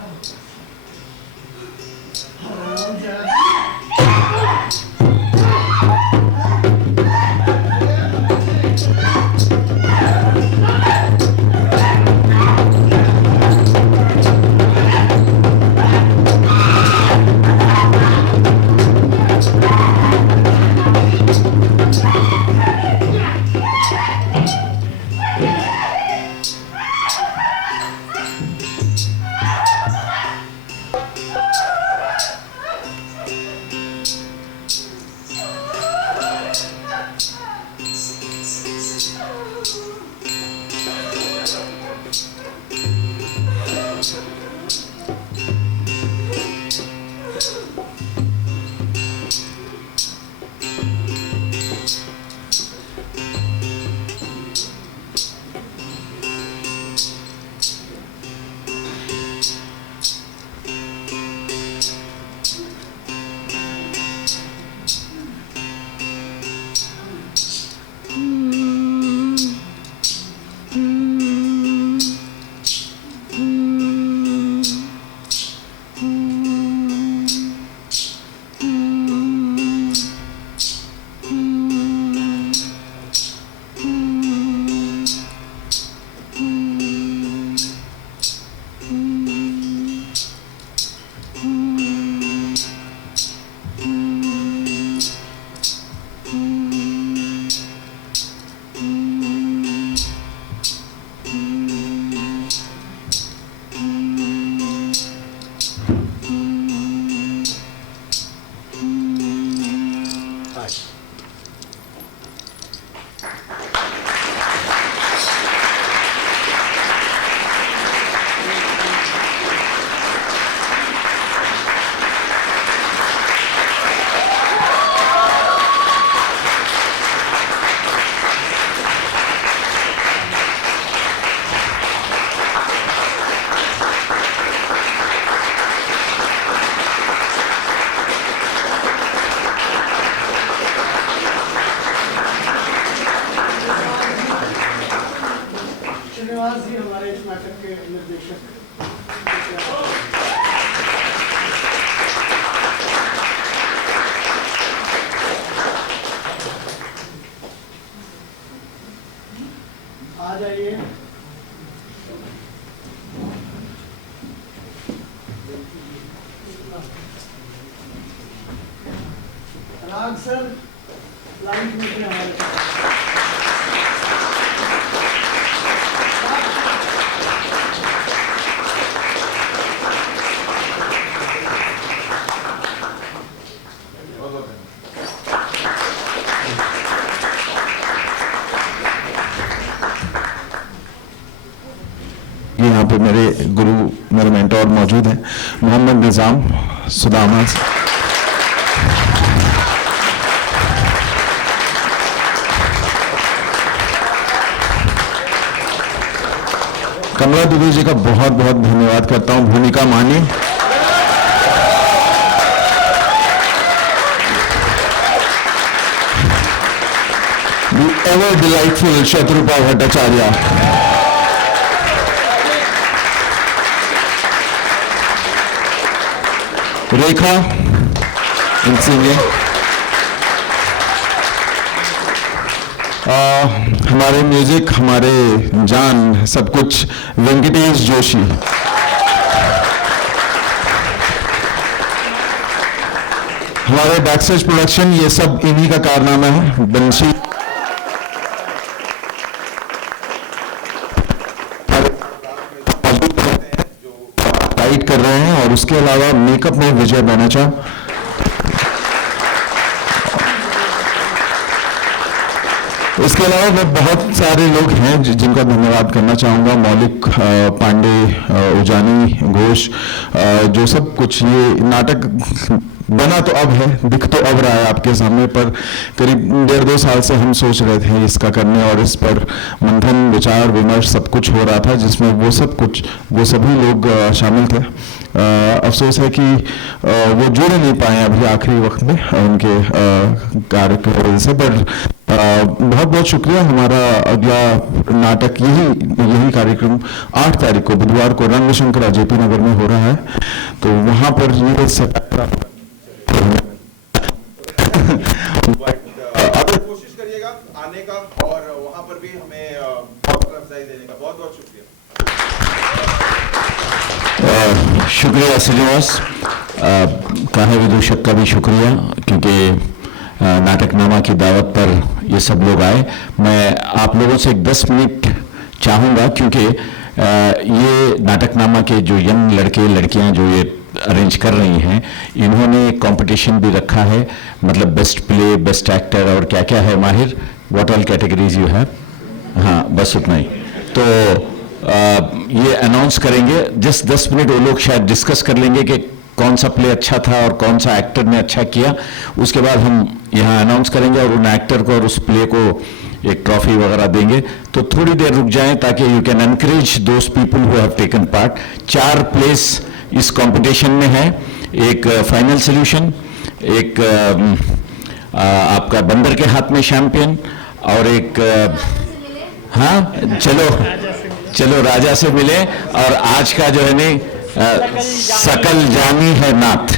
इस नाटक के निर्देशक। आ जाइए। राग सर लाइन में थे हमारे साथ। यहाँ पे मेरे गुरु, मेरे मेंटोर मौजूद हैं, मोहम्मद निज़ाम सुदामा। कमला दुबे जी का बहुत बहुत धन्यवाद करता हूँ। भूमिका मानी, एवर डिलाइटफुल शत्रुपा भट्टाचार्य, रेखा इंसिंगे, हमारे म्यूजिक, हमारे जान, सब कुछ वेंकटेश जोशी, हमारे बैकस्टेज प्रोडक्शन, ये सब इन्हीं का कारनामा है। बंशी गाइड कर रहे हैं, और उसके अलावा मेकअप में विजय बैनाचा, इसके अलावा मैं बहुत सारे लोग हैं जिनका धन्यवाद करना चाहूँगा। मौलिक पांडे, उजानी घोष, जो सब कुछ, ये नाटक बना तो अब है, दिख तो अब रहा है आपके सामने, पर करीब 1.5-2 साल से हम सोच रहे थे इसका करने, और इस पर मंथन, विचार विमर्श सब कुछ हो रहा था, जिसमें वो सभी लोग शामिल थे। अफसोस है कि वो जुड़ नहीं पाए अभी आखिरी वक्त में उनके कार्य की वजह से, पर बहुत बहुत शुक्रिया। हमारा अगला नाटक यही कार्यक्रम 8 तारीख को बुधवार को रंगशंकरा जेपी नगर में हो रहा है, तो वहां पर ये कोशिश करिएगा आने का, और वहां पर भी हमें हौसला अफजाई देने का। बहुत बहुत शुक्रिया। शुक्रिया श्रीनिवास, काहे विदूषक का भी शुक्रिया, क्योंकि नाटकनामा की दावत पर ये सब लोग आए। मैं आप लोगों से 10 मिनट चाहूँगा, क्योंकि ये नाटकनामा के जो यंग लड़के लड़कियाँ जो ये अरेंज कर रही हैं, इन्होंने कंपटीशन भी रखा है, मतलब बेस्ट प्ले, बेस्ट एक्टर और क्या क्या है। माहिर, what all categories you have? हाँ, बस उतना ही। तो ये अनाउंस करेंगे, जिस 10 मिनट वो लोग शायद डिस्कस कर लेंगे कि कौन सा प्ले अच्छा था और कौन सा एक्टर ने अच्छा किया। उसके बाद हम यहाँ अनाउंस करेंगे और उन एक्टर को और उस प्ले को एक ट्रॉफी वगैरह देंगे। तो थोड़ी देर रुक जाएं ताकि you can encourage those people who have taken part. 4 place इस कंपटीशन में है, एक फाइनल सॉल्यूशन, एक आपका बंदर के हाथ में चैंपियन, और एक हाँ चलो राजा से मिले, और आज का जो है नहीं सकल जानी है नाथ।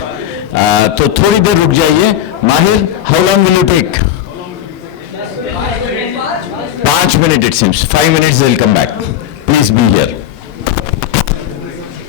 तो थोड़ी देर रुक जाइए। Mahir, how long will you take? 5 minutes it seems. 5 minutes they'll come back. Please be here.